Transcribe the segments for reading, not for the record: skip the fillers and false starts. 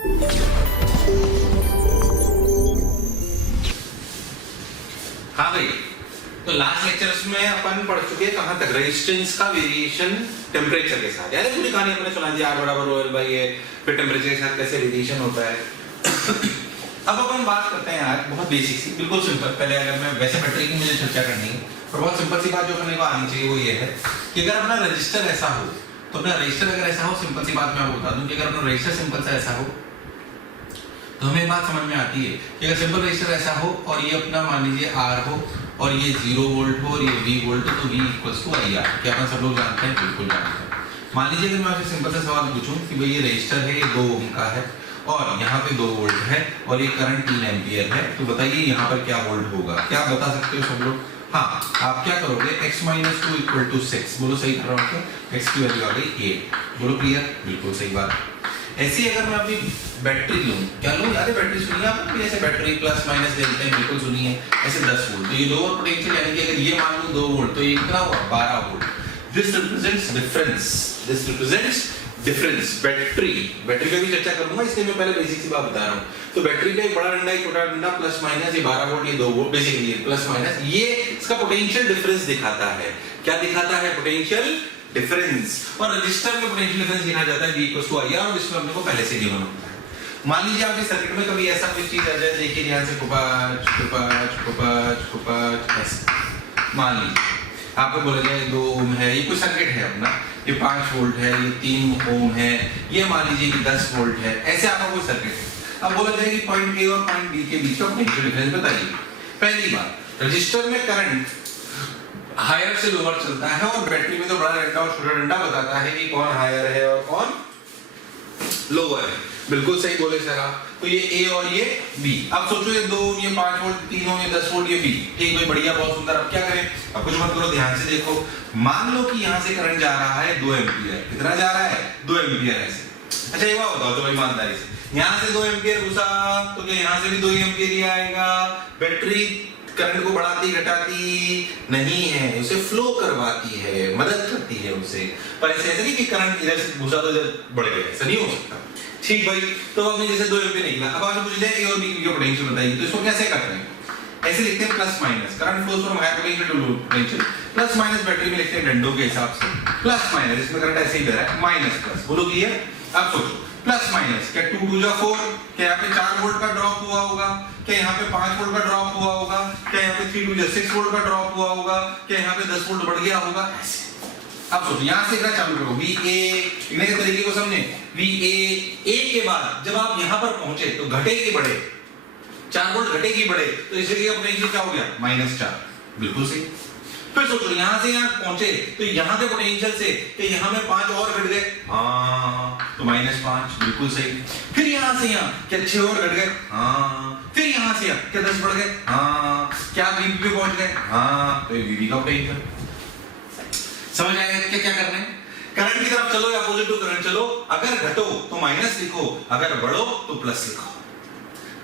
हाँ भाई, तो लास्ट लेक्चर्स में अपन पढ़ चुके हैं कहां तक, रेजिस्टेंस का वेरिएशन टेम्परेचर के साथ। याद है पूरी कहानी हमने सुना दी, R बराबर OL बाई A, फिर टेम्परेचर के साथ कैसे वेरिएशन होता है। अब अपन बात करते हैं आज बहुत बेसिक सी, बिल्कुल सिंपल। पहले अगर मैं वैसे बैटरी की मुझे चर्चा करनी है, और बहुत सिंपल सी बात जो करने को आनी चाहिए वो ये है कि अगर अपना रजिस्टर ऐसा हो, तो अपना रजिस्टर अगर ऐसा हो, सिंपल सी बात मैं आपको बता दूं कि अगर अपना रजिस्टर सिंपल सा ऐसा हो, तो हमें बात समझ में आती है कि अगर सिंपल रजिस्टर ऐसा हो और ये अपना मान लीजिए R हो और ये 0 वोल्ट हो और ये V वोल्ट हो, तो V इक्वल्स टू IR। क्या अपन सब लोग जानते हैं? बिल्कुल जानते हैं। मान लीजिए अगर मैं आपसे सिंपल सा सवाल पूछूं कि भाई ये रजिस्टर है, ये 2 ओम का है और यहाँ पे 2 वोल्ट है और ये करंट 3 एम्पियर है, तो बताइए यहाँ पर क्या वोल्ट होगा? क्या आप बता सकते हो सब लोग? हाँ, आप क्या करोगे? x - 2 = 6। बोलो सही कर रहा हूँ? x की वैल्यू आ गई 8। बोलो क्लियर? बिल्कुल सही बात। ऐसी अगर मैं अपनी बैटरी लूं, क्या लूं? अरे बैटरी सुनिए आपने, ऐसे बैटरी प्लस माइनस देते हैं, बिल्कुल सुनिए। ऐसे 10 वोल्ट, तो ये लोअर पोटेंशियल यानी कि अगर ये मान लूं 2 वोल्ट, तो ये कितना हुआ? 12 volt. This represents difference, this represents difference. Battery का भी चर्चा करूंगा, इसलिए मैं पहले बेसिक सी बात बता रहा हूं। तो बैटरी का एक बड़ा डंडा, एक छोटा डंडा, प्लस माइनस, ये 12 वोल्ट, ये 2 वोल्ट, बेसिकली प्लस माइनस, ये इसका पोटेंशियल डिफरेंस दिखाता है। क्या दिखाता है? Potential difference. और रजिस्टर में पोटेंशियल डिफरेंस लिखा जाता है V = IR, और इसमें हमने को पहले से गिवन होता है। मान लीजिए आपके सर्किट में कभी ऐसा कोई चीज आ जाए, देखिए यहां से कुपाच ऐसे मान लीजिए आपको बोला जाए 2 ओम है, ये कोई सर्किट है अपना, ये 5 वोल्ट है, ये 3 ओम है, ये मान लीजिए कि 10 वोल्ट है, ऐसे आपका कोई सर्किट है। अब बोला जाए कि पॉइंट A और पॉइंट B के बीच का पोटेंशियल डिफरेंस बताइए। पहली बात, रजिस्टर में करंट हायर से लोअर चलता है और बैटरी में तो बड़ा डंडा और छोटा डंडा बताता है कि कौन हायर है और कौन लोअर है। बिल्कुल सही बोले सर आप। तो ये A और ये B। अब सोचो ये 2 ओम, ये 5 वोल्ट, 3 ओम, ये 10 वोल्ट, ये B। ठीक भाई, बढ़िया, बहुत सुंदर। अब क्या करें? अब कुछ मत करो, ध्यान से देखो। मान लो कि यहाँ से करंट जा रहा है 2 एम्पियर। कितना जा रहा है? 2 एम्पियर ऐसे। अच्छा ये बात बताओ तो भाई ईमानदारी से, यहाँ से 2 एम्पियर घुसा तो क्या यहाँ से भी 2 एम्पियर ही आएगा? बैटरी करंट को बढ़ाती घटाती नहीं है, उसे फ्लो करवाती है, मदद करती है उसे। पर ऐसे नहीं कि करंट इधर से घुसा तो इधर बढ़ गया, ऐसा नहीं हो सकता। ठीक भाई, तो हमने जैसे 2 एम्पीयर निकला, अब आपसे पूछ जाए A और B की पोटेंशियल बताइए, तो इसको कैसे करते हैं? ऐसे लिखते हैं plus minus, current flows from higher potential to low potential, plus minus battery में लिखते हैं डंडों के हिसाब से, प्लस माइनस, इसमें करंट ऐसे ही दे रहा है, माइनस प्लस। बोलो क्लियर? अब सोचो प्लस माइनस, क्या 2 2 4, क्या यहाँ पे 4 वोल्ट का ड्रॉप हुआ होगा? क्या यहाँ पे 5 वोल्ट का ड्रॉप हुआ होगा? क्या यहाँ पे 3 2 6 वोल्ट का ड्रॉप हुआ होगा? क्या यहाँ पे 10 वोल्ट बढ़ गया होगा? ऐसे। अब सोचो, यहाँ से क्या चालू करो, VA, इतने के तरीके को समझे। VA, A के बाद जब आप यहाँ पर पहुंचे तो घटे की बढ़े, 4 वोल्ट घटे की बढ़े, तो इसलिए पोटेंशियल क्या हो गया? -4। बिल्कुल सही। फिर सोचो यहाँ से यहाँ पहुंचे तो यहाँ के पोटेंशियल से कि यहाँ में 5 और घट गए, हाँ, तो -5। बिल्कुल सही। फिर यहाँ से यहाँ क्या 6 और घट गए, हाँ। फिर यहाँ से यहाँ क्या 10 बढ़ गए, हाँ। क्या VB पे पहुंच गए, हाँ, तो ये VB का पोटेंशियल। समझ आएगा क्या करना है? करंट की तरफ चलो या अपोजिट टू करंट चलो। अगर घटो तो माइनस लिखो, अगर बढ़ो तो प्लस लिखो।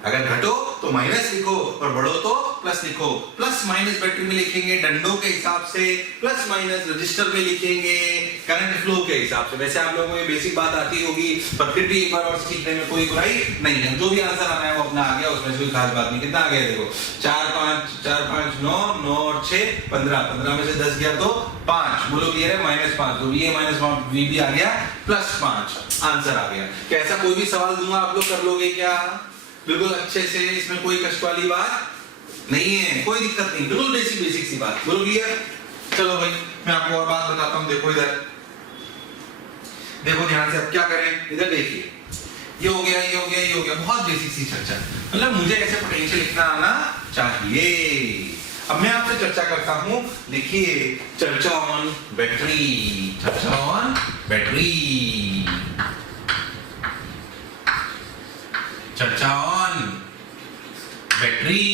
अगर घटो तो माइनस लिखो और बढ़ो तो प्लस लिखो। प्लस माइनस बैटरी में लिखेंगे डंडों के हिसाब से, प्लस माइनस रजिस्टर में लिखेंगे करंट फ्लो के हिसाब से। वैसे आप लोगों को ये बेसिक बात आती होगी, पर फिर भी एक बार और सीखने में कोई बुराई नहीं है। जो भी आंसर आना है वो अपना आ गया, उसमें कोई खास बात नहीं। कितना आ गया देखो, 4 5 9 9 और 6 15, 15 में से 10 गया तो 5। बोलो क्लियर है? -5, तो VA - VB आ गया +5, आंसर आ गया। क्या ऐसा कोई भी सवाल दूंगा आप लोग कर लोगे क्या? बिल्कुल अच्छे से, इसमें कोई कष्ट वाली बात नहीं है, कोई दिक्कत नहीं, बिल्कुल बेसिक सी बात। बोलो क्लियर? चलो भाई मैं आपको और बात बताता हूँ। देखो इधर, देखो ध्यान से। अब क्या करें? इधर देखिए, ये हो गया, ये हो गया, ये हो गया, बहुत बेसिक सी चर्चा। मतलब मुझे ऐसे पोटेंशियल लिखना आना चाहिए। अब मैं आपसे चर्चा करता हूँ, लिखिए चर्चा ऑन बैटरी, चर्चा ऑन बैटरी, चर्चा ऑन बैटरी।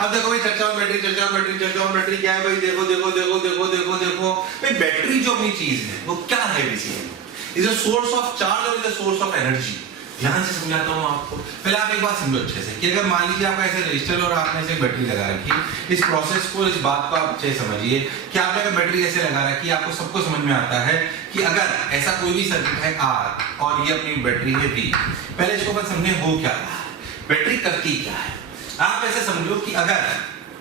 अब देखो भाई, चर्चा ऑन बैटरी, चर्चा ऑन बैटरी, चर्चा ऑन बैटरी क्या है भाई? देखो देखो देखो देखो देखो देखो भाई, बैटरी जो अपनी चीज है वो क्या है basically? Is a source of charge और is a source of energy. ध्यान से समझाता हूँ आपको। पहले आप एक बात समझो अच्छे से कि अगर मान लीजिए आपका ऐसे रजिस्टर और आपने ऐसे बैटरी लगा रखी, इस प्रोसेस को, इस बात को आप अच्छे से समझिए कि आपने अगर बैटरी ऐसे लगा रखी, आपको सबको समझ में आता है कि अगर ऐसा कोई भी सर्किट है R और ये अपनी बैटरी है V, पहले इसको बस समझे हो क्या रहा है, बैटरी करती क्या है। आप ऐसे समझो कि अगर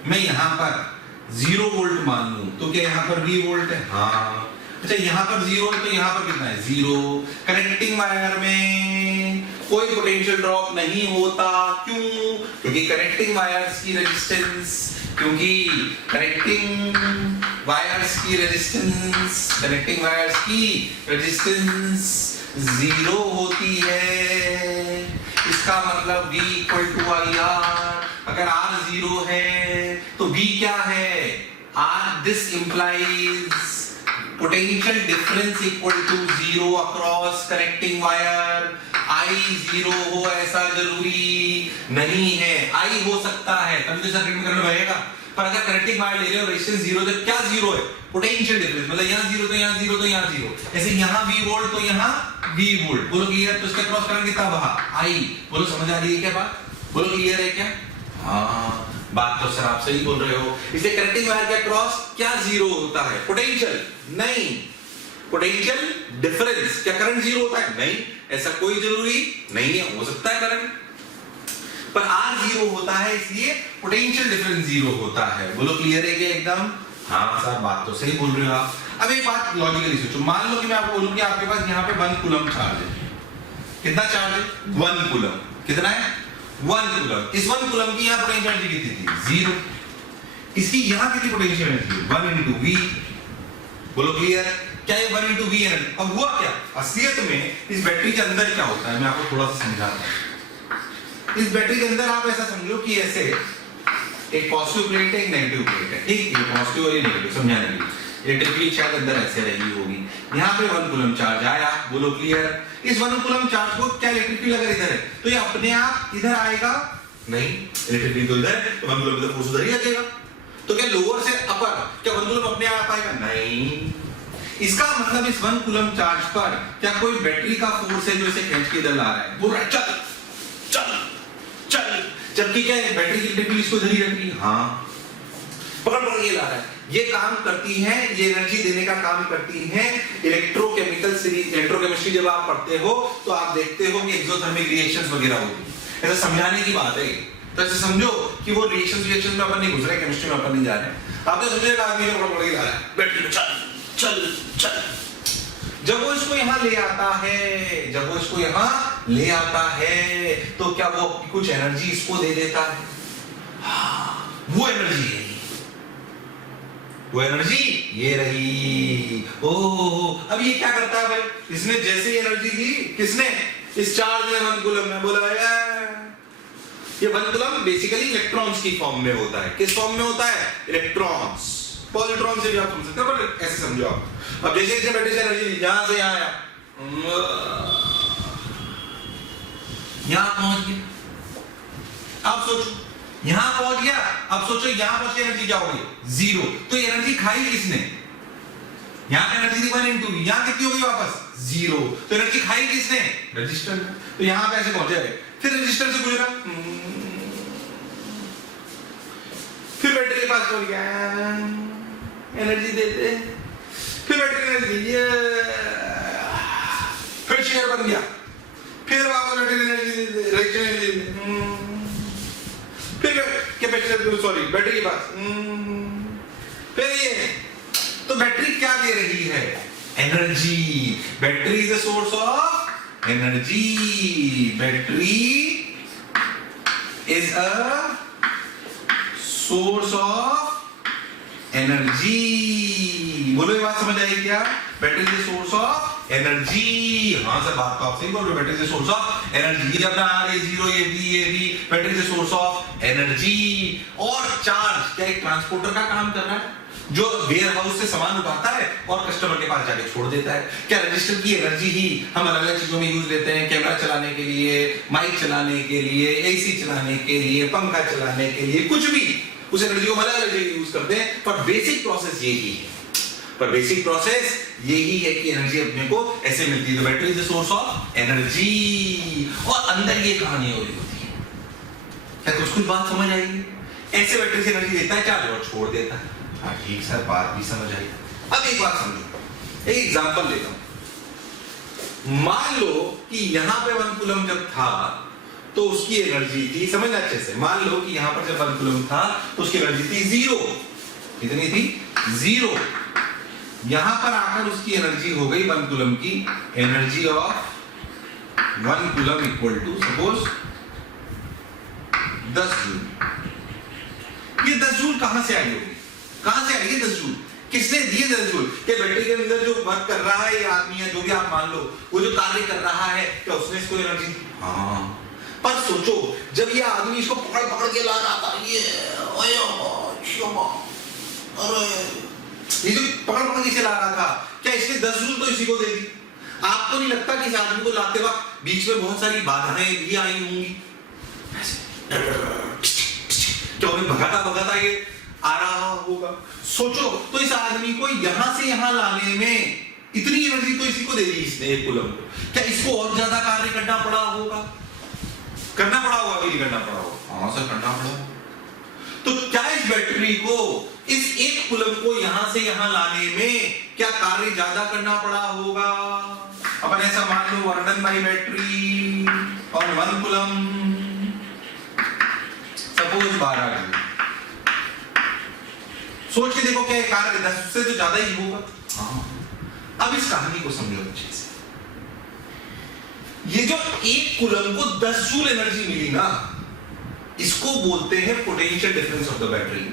मैं यहाँ पर 0 वोल्ट मान लूं तो क्या यहाँ पर V वोल्ट है? हाँ। अच्छा, यहाँ पर 0 तो यहाँ पर कितना है? 0। कनेक्टिंग वायर में कोई पोटेंशियल ड्रॉप नहीं होता। क्यों? क्योंकि कनेक्टिंग वायर्स की रेजिस्टेंस, कनेक्टिंग वायर्स की रेजिस्टेंस 0 होती है। इसका मतलब V इक्वल टू IR। अगर R 0 है तो V क्या है? R, this implies potential difference equal to 0 across connecting wire। I 0 हो ऐसा जरूरी नहीं है, I हो सकता है तभी तो सर्किट में करंट बहेगा। पर अगर कनेक्टिंग वायर ले रहे हो रेजिस्टेंस 0 तो क्या 0 है? Potential difference. मतलब यहाँ 0 तो यहाँ 0 तो यहाँ 0। ऐसे यहाँ V वोल्ट तो यहाँ V वोल्ट। बोलो क्लियर? तो इसका क्रॉस करंट कितना बहा? I। बोलो समझ आ रही है क्या बात? बोलो क्लियर है क्या? हाँ, बात तो सर आप सही बोल रहे हो। इसलिए कनेक्टिंग वायर का क्रॉस क्या 0 होता है? पोटेंशियल नहीं, पोटेंशियल डिफरेंस। क्या करंट 0 होता है? नहीं, ऐसा कोई जरूरी नहीं है, हो सकता है करंट, पर R 0 होता है इसलिए पोटेंशियल डिफरेंस 0 होता है। बोलो क्लियर है क्या एकदम? हाँ सर, बात तो सही बोल रहे हो आप। अब एक बात लॉजिकली सोचो, मान लो कि मैं आपको बोलूं कि आपके पास यहाँ पे 1 कूलम चार्ज है। कितना चार्ज है? 1 कूलम। कितना है? 1 कूलम। इस 1 कूलम की यहाँ पोटेंशियल एनर्जी कितनी थी? 0। इसकी यहाँ कितनी पोटेंशियल एनर्जी? 1 into V। बोलो क्लियर? क्या ये 1 into V एनर्जी? अब हुआ क्या? असलियत में इस बैटरी के अंदर क्या होता है मैं आपको थोड़ा सा समझाता हूँ। इस बैटरी के अंदर आप ऐसा समझो कि ऐसे एक पॉजिटिव प्लेट है, एक नेगेटिव प्लेट है। ठीक, ये पॉजिटिव और ये नेगेटिव समझाने के लिए। इलेक्ट्रिकली शायद अंदर ऐसे रही होगी। यहाँ पे 1 कूलम चार्ज आया। बोलो क्लियर? इस 1 कूलम चार्ज को क्या इलेक्ट्रिकली अगर इधर है तो ये अपने आप इधर आएगा? नहीं, इलेक्ट्रिकली तो इधर है तो 1 कूलम इधर फोर्स उधर ही लगेगा। तो क्या लोअर से अपर क्या 1 कूलम अपने आप आएगा? नहीं। इसका मतलब इस 1 कूलम चार्ज पर क्या कोई बैटरी का फोर्स है जो इसे खींच के इधर ला रहा है? बोल रहा है चल चल चल, जबकि क्या है बैटरी की इलेक्ट्रिकली इसको इधर ही रख रही है। हाँ, पकड़ पकड़ के ला रहा है। ये काम करती है, ये एनर्जी देने का काम करती है इलेक्ट्रोकेमिकल सीरीज। इलेक्ट्रोकेमिस्ट्री जब आप पढ़ते हो तो आप देखते हो कि एक्सोथर्मिक रिएक्शंस वगैरह होती है। ऐसा समझाने की बात है। तो ऐसे समझो कि वो रिएक्शंस में अपन नहीं घुस रहे, केमिस्ट्री में अपन नहीं जा रहे। आप तो समझिएगा आदमी को पकड़ के ला रहा है बैटरी में, चल चल चल। जब वो इसको यहाँ ले आता है, जब वो इसको यहाँ ले आता है तो क्या वो कुछ एनर्जी इसको दे देता है? हाँ, वो एनर्जी है, वो एनर्जी ये रही। ओह, अब ये क्या करता है भाई? इसने जैसे एनर्जी दी, किसने? इस चार्ज में 1 कूलम में। बोला ये 1 कूलम बेसिकली इलेक्ट्रॉन्स की फॉर्म में होता है। किस फॉर्म में होता है? इलेक्ट्रॉन्स। पॉजिट्रॉन से भी आप समझ सकते हो, पर ऐसे समझो आप। अब जैसे इसने बैटरी से एनर्जी दी, यहां से यहां आया, यहां पहुंच गया। आप सोचो, यहां पहुंच गया। अब सोचो यहां पहुंच के एनर्जी क्या हो गई? 0। तो एनर्जी खाई किसने? यहां एनर्जी थी 1 into V, यहां कितनी हो गई वापस? 0। तो एनर्जी खाई किसने? रजिस्टर। तो यहां पे ऐसे पहुंचे, फिर रजिस्टर से गुजरा, फिर बैटरी के पास पहुंच गया, एनर्जी देते, फिर बैटरी एनर्जी, फिर शेयर बन गया, फिर वापस बैटरी एनर्जी देते, रजिस्टर एनर्जी देते, फिर कैपेसिटर, सॉरी बैटरी के पास, फिर ये। तो बैटरी क्या दे रही है? Energy. Battery is a source of energy. Battery is a source of energy. बोलो ये बात समझ आई क्या? Battery is a source of energy. हाँ सर, बात तो आप सही बोल रहे हो। Battery is a source of energy. अपना R A 0 ये B battery is a source of energy. और चार्ज क्या एक ट्रांसपोर्टर का काम कर रहा है जो वेयर हाउस से सामान उठाता है और कस्टमर के पास जाके छोड़ देता है। क्या रजिस्टर की एनर्जी ही हम अलग अलग चीजों में यूज लेते हैं? कैमरा चलाने के लिए, माइक चलाने के लिए, AC चलाने के लिए, पंखा चलाने के लिए, कुछ भी उस एनर्जी को अलग अलग जगह यूज करते हैं, पर बेसिक प्रोसेस यही है। पर बेसिक प्रोसेस यही है कि एनर्जी अपने को ऐसे मिलती है। Battery is the source of energy, और अंदर ये कहानी हो रही होती है। क्या कुछ बात समझ आएगी? ऐसे बैटरी से एनर्जी देता है चार्ज और छोड़ देता है। हाँ ठीक सर, बात भी समझ आई। अब एक बात समझो, एक एग्जांपल लेता हूं। मान लो कि यहां पे 1 कूलम जब था तो उसकी एनर्जी थी, समझना अच्छे से, मान लो कि यहां पर जब 1 कूलम था तो उसकी एनर्जी थी 0। कितनी थी? 0। यहां पर आकर उसकी एनर्जी हो गई 1 कूलम की, energy of 1 coulomb equal to suppose 10 joule. ये 10 जूल कहां से आई होगी? कहां से आई है 10 जूल? किसने दिए 10 जूल? क्या बैटरी के अंदर जो वर्क कर रहा है ये आदमी है, जो भी आप मान लो, वो जो कार्य कर रहा है, क्या उसने इसको एनर्जी दी? हाँ। पर सोचो, जब ये आदमी इसको पकड़ पकड़ के ला रहा था, ये जो पकड़ पकड़ के ला रहा था, क्या इसने 10 जूल तो इसी को दे दी? आपको नहीं लगता कि इस आदमी को लाते वक्त बीच में बहुत सारी बाधाएं भी आई होंगी? क्या उन्हें भगाता भगाता ये आ रहा होगा? सोचो, तो इस आदमी को यहां से यहां लाने में इतनी एनर्जी तो इसी को दे दी इसने, 1 कूलम को। क्या इसको और ज्यादा कार्य करना पड़ा होगा? करना पड़ा होगा कि नहीं करना पड़ा होगा? हाँ सर, करना पड़ा। तो क्या इस बैटरी को, इस 1 कूलम को यहां से यहां लाने में क्या कार्य ज्यादा करना पड़ा होगा? अपन ऐसा मान लो, वर्डन बाई बैटरी और 1 कूलम सपोज 12 जूल। सोच के देखो, क्या कार्य 10 से तो ज्यादा ही होगा? हाँ। अब इस कहानी को समझो अच्छे से। ये जो 1 कूलम को 10 जूल एनर्जी मिली ना, इसको बोलते हैं potential difference of the battery.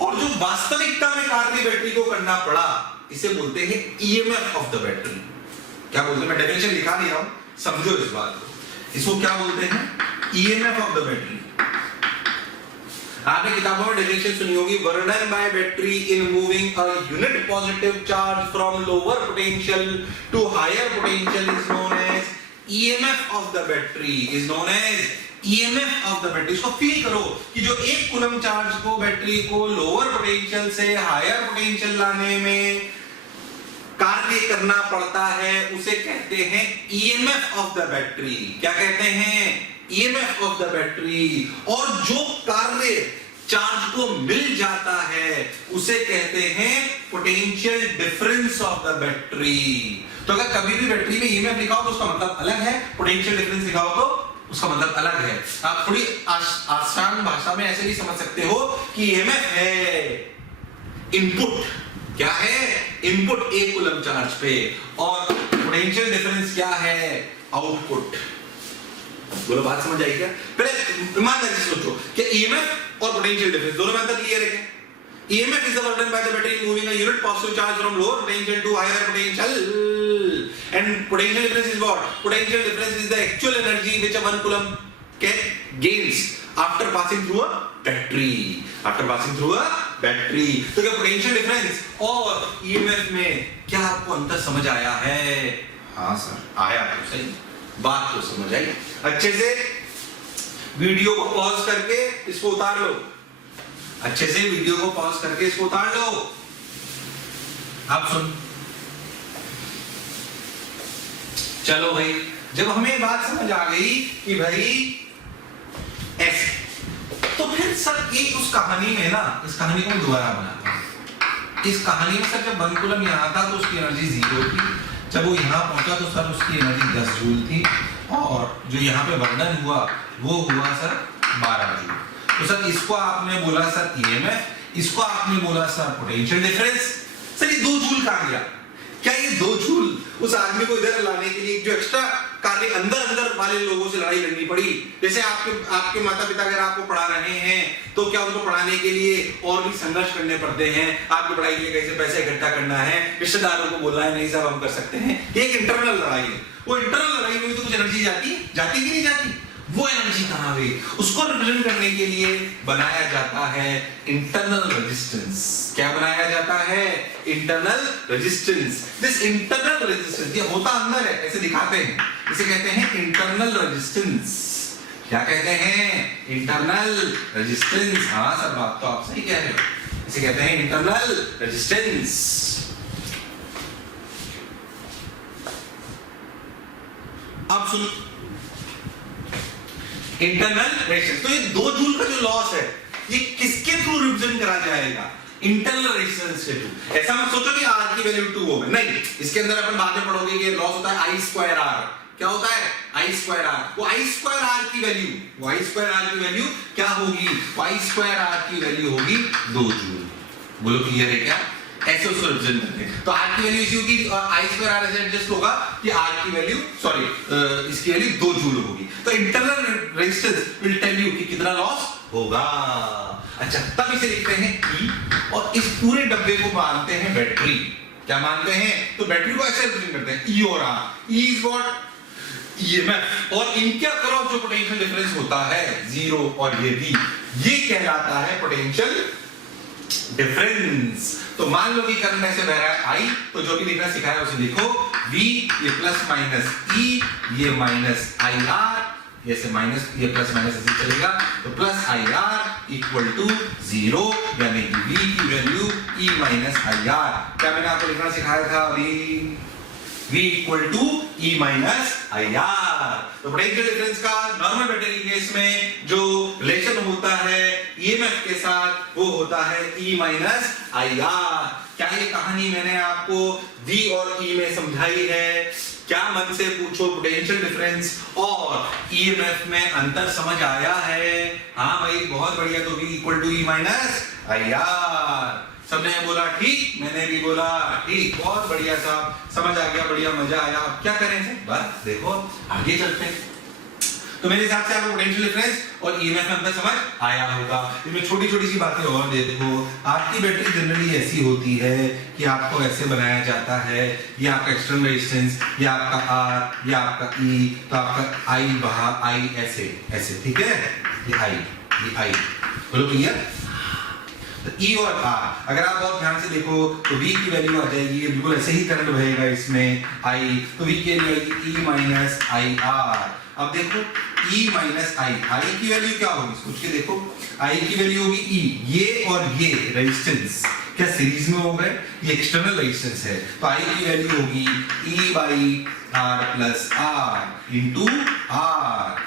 और जो वास्तविकता में कार्य बैटरी को करना पड़ा, इसे बोलते हैं ईएमएफ ऑफ द बैटरी। क्या बोलते हैं? मैं डेफिनेशन लिखा नहीं रहा हूं, समझो इस बात को। इसको क्या बोलते हैं? EMF of the battery. आपने किताबों में डेफिनेशन सुनी होगी, work done by battery in moving a unit positive charge from lower potential to higher potential is known as EMF of the battery, is known as EMF of the battery. इसको feel करो कि जो 1 coulomb charge को, battery को lower potential से higher potential लाने में कार्य करना पड़ता है, उसे कहते हैं ईएमएफ ऑफ द बैटरी। क्या कहते हैं? EMF of the battery. और जो कार्य चार्ज को मिल जाता है उसे कहते हैं potential difference of the battery. तो अगर कभी भी बैटरी में ईएमएफ लिखा हो तो उसका मतलब अलग है, पोटेंशियल डिफरेंस लिखा हो तो उसका मतलब अलग है। आप थोड़ी आसान भाषा में ऐसे भी समझ सकते हो कि ईएमएफ है इनपुट। क्या है? इनपुट 1 कूलम चार्ज पे, और पोटेंशियल डिफरेंस क्या है? आउटपुट। बोलो, बात समझ आई क्या? पहले ईमानदारी से सोचो कि ईएमएफ और पोटेंशियल डिफरेंस दोनों में अंतर क्लियर है क्या? EMF is the work done by the battery moving a unit positive charge from lower potential to higher potential, and potential difference is what? Potential difference is the actual energy which a 1 coulomb can gains after passing through a battery, after passing through a battery. तो क्या potential difference और EMF में क्या आपको अंतर समझ आया है? हाँ सर, आया तो सही, बात तो समझ आई। अच्छे से वीडियो को पॉज करके इसको उतार लो, अच्छे से वीडियो को पॉज करके इसको उतार लो। आप सुन, चलो भाई, जब हमें बात समझ आ गई कि भाई ऐसे, तो फिर सर एक उस कहानी में ना, इस कहानी को मैं दोबारा बनाता हूं। इस कहानी में सर जब 1 कूलम यहां था तो उसकी एनर्जी 0 थी, जब वो यहां पहुंचा तो सर उसकी एनर्जी 10 जूल थी, और जो यहाँ पे वर्णन हुआ वो हुआ सर 12 जूल। तो सर इसको आपने बोला सर ईएमएफ, इसको आपने बोला सर पोटेंशियल डिफरेंस। सर ये 2 जूल कहां गया? क्या ये 2 जूल उस आदमी को इधर लाने के लिए जो एक्स्ट्रा कार्य अंदर वाले लोगों से लड़ाई लड़नी पड़ी? जैसे आपके माता पिता अगर आपको पढ़ा रहे हैं तो क्या उनको पढ़ाने के लिए और भी संघर्ष करने पड़ते हैं? आपकी पढ़ाई के लिए कैसे पैसे इकट्ठा करना है, रिश्तेदारों को बोलना है नहीं साहब हम कर सकते हैं, ये एक इंटरनल लड़ाई है। वो इंटरनल लड़ाई में तो कुछ एनर्जी जाती कि नहीं जाती? वो एनर्जी कहां गई? उसको रिप्रेजेंट करने के लिए बनाया जाता है इंटरनल रेजिस्टेंस। क्या बनाया जाता है? Internal resistance. This internal resistance ये होता अंदर है, ऐसे दिखाते हैं, इसे कहते हैं इंटरनल रेजिस्टेंस। क्या कहते हैं? Internal resistance. हाँ सर, बात तो आप सही कह रहे हो, इसे कहते हैं इंटरनल रेजिस्टेंस। अब सुन, इंटरनल रेजिस्टेंस, तो ये 2 जूल का जो लॉस है ये किसके थ्रू रिप्रेजेंट करा जाएगा? इंटरनल रेजिस्टेंस के थ्रू। ऐसा मत सोचो कि R की वैल्यू 2 होगी, नहीं, इसके अंदर अपन बाद में पढ़ोगे कि लॉस होता है I²R। क्या होता है? I²R। वो I²R की वैल्यू क्या होगी? I²R की वैल्यू होगी 2 जूल। बोलो क्लियर है क्या? ऐसे उसको रिप्रेजेंट करते हैं। तो R की वैल्यू इसी होगी और I²R ऐसे एडजस्ट होगा कि R की वैल्यू इसकी वैल्यू 2 जूल होगी। तो internal resistance will tell you कि कितना लॉस होगा। अच्छा, तब इसे लिखते हैं E और इस पूरे डब्बे को मानते हैं बैटरी। क्या मानते हैं? तो बैटरी को ऐसे रिप्रेजेंट करते हैं E और R। E is what? EMF। और इनके अक्रॉस जो पोटेंशियल डिफरेंस होता है 0 और ये V, ये कहलाता है पोटेंशियल डिफरेंस। तो मान लो कि करंट ऐसे बह रहा है I, तो जो भी लिखना सिखाया उसे लिखो V, ये प्लस माइनस E, ये माइनस IR, ये से माइनस, ये प्लस माइनस ऐसे चलेगा, तो प्लस IR इक्वल टू 0, यानी कि V की वैल्यू E माइनस IR। क्या मैंने आपको लिखना सिखाया था अभी? V equal to E minus IR। तो पोटेंशियल डिफरेंस का नॉर्मल बैटरी केस में जो रिलेशन होता है EMF के साथ वो होता है E माइनस IR। क्या ये कहानी मैंने आपको V और E में समझाई है? क्या मन से पूछो, पोटेंशियल डिफरेंस और EMF में अंतर समझ आया है? हाँ भाई, बहुत बढ़िया। तो V equal to E minus IR। सबने बोला ठीक, मैंने भी बोला ठीक, बहुत बढ़िया साहब, समझ आ गया, बढ़िया, मजा आया। अब क्या करें से? बस देखो आगे चलते हैं। तो मेरे हिसाब से आपको पोटेंशियल डिफरेंस और EMF में अंतर समझ आया होगा। इसमें छोटी छोटी सी बातें और दे देखो। आपकी बैटरी जनरली ऐसी होती है कि आपको ऐसे बनाया जाता है, ये आपका एक्सटर्नल रेजिस्टेंस, ये आपका R, ये आपका E, तो आपका I वहां I ऐसे ऐसे, ठीक है, ये I बोलो क्लियर? तो E और R अगर आप बहुत ध्यान से देखो तो V की वैल्यू आ जाएगी, बिल्कुल ऐसे ही करंट बहेगा इसमें I, तो V की वैल्यू आएगी E माइनस IR। अब देखो E माइनस I की वैल्यू क्या होगी? सोच के देखो, I की वैल्यू होगी E, ये और ये रेजिस्टेंस क्या सीरीज में हो गए? ये एक्सटर्नल रेजिस्टेंस है, तो I की वैल्यू होगी E by R plus R into R।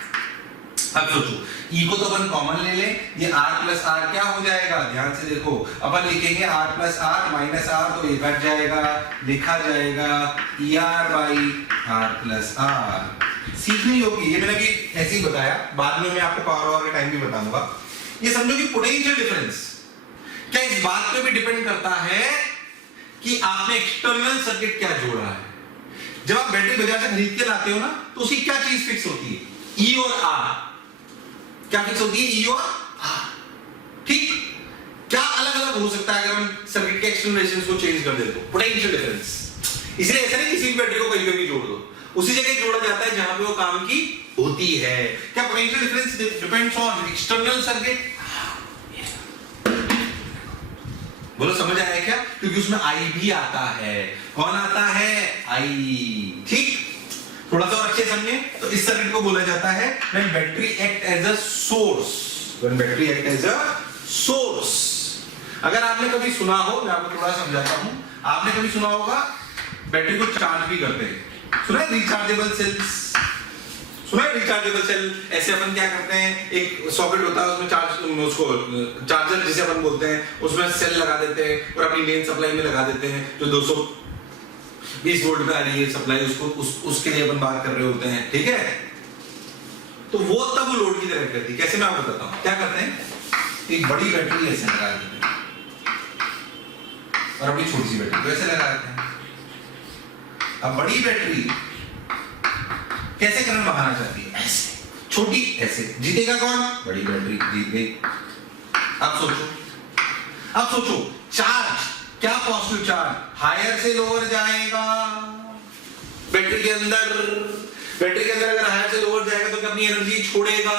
अब सोचो, E को तो अपन कॉमन ले लें, ये R प्लस R क्या हो जाएगा? ध्यान से देखो, अपन लिखेंगे R plus R minus R, तो ये कट जाएगा, लिखा जाएगा ER by R plus R। सीखनी होगी, ये मैंने भी ऐसे ही बताया, बाद में मैं आपको पावर और के टाइम भी बताऊंगा। ये समझो कि पोटेंशियल डिफरेंस क्या इस बात पे भी डिपेंड करता है कि आपने एक्सटर्नल सर्किट क्या जोड़ा है। जब आप बैटरी बाजार से खरीद के लाते हो ना, तो उसकी क्या चीज फिक्स होती है? E और R। क्या फिक्स होती है? E और R। ठीक, क्या अलग अलग हो सकता है अगर हम सर्किट के एक्सटर्नल रेजिस्टेंस को चेंज कर दे तो? Potential difference. इसलिए ऐसा नहीं किसी भी बैटरी को कहीं पे भी जोड़ दो, उसी जगह जोड़ा जाता है जहां पे वो काम की होती है। क्या potential difference depends on external circuit? बोलो समझ आया क्या? क्योंकि उसमें I भी आता है। कौन आता है? I। ठीक, थोड़ा सा और अच्छे समझे तो इस सर्किट को बोला जाता है when battery act as a source। when battery act as a source। अगर आपने कभी सुना हो, मैं आपको थोड़ा समझाता हूं, आपने कभी सुना होगा बैटरी को चार्ज भी करते हैं, सुना है रिचार्जेबल सेल्स? सुना है रिचार्जेबल सेल? ऐसे अपन क्या करते हैं, एक सॉकेट होता है उसमें उसको चार्जर जिसे अपन बोलते हैं, उसमें सेल लगा देते हैं और अपनी मेन सप्लाई में लगा देते हैं जो 220 वोल्ट पे आ रही है सप्लाई, उसके लिए अपन बात कर रहे होते हैं, ठीक है? तो वो तब लोड की तरह करती है। कैसे? मैं आपको बताता हूं। क्या करते हैं, एक बड़ी बैटरी ऐसे लगा देते हैं और अपनी छोटी सी बैटरी को ऐसे लगा देते हैं। अब बड़ी बैटरी कैसे करंट बहाना चाहती है? ऐसे, छोटी ऐसे। जीतेगा कौन? बड़ी बैटरी जीत गई। अब सोचो चार्ज, क्या पॉजिटिव चार्ज हायर से लोअर जाएगा बैटरी के अंदर अगर हायर से लोअर जाएगा तो क्या अपनी एनर्जी छोड़ेगा?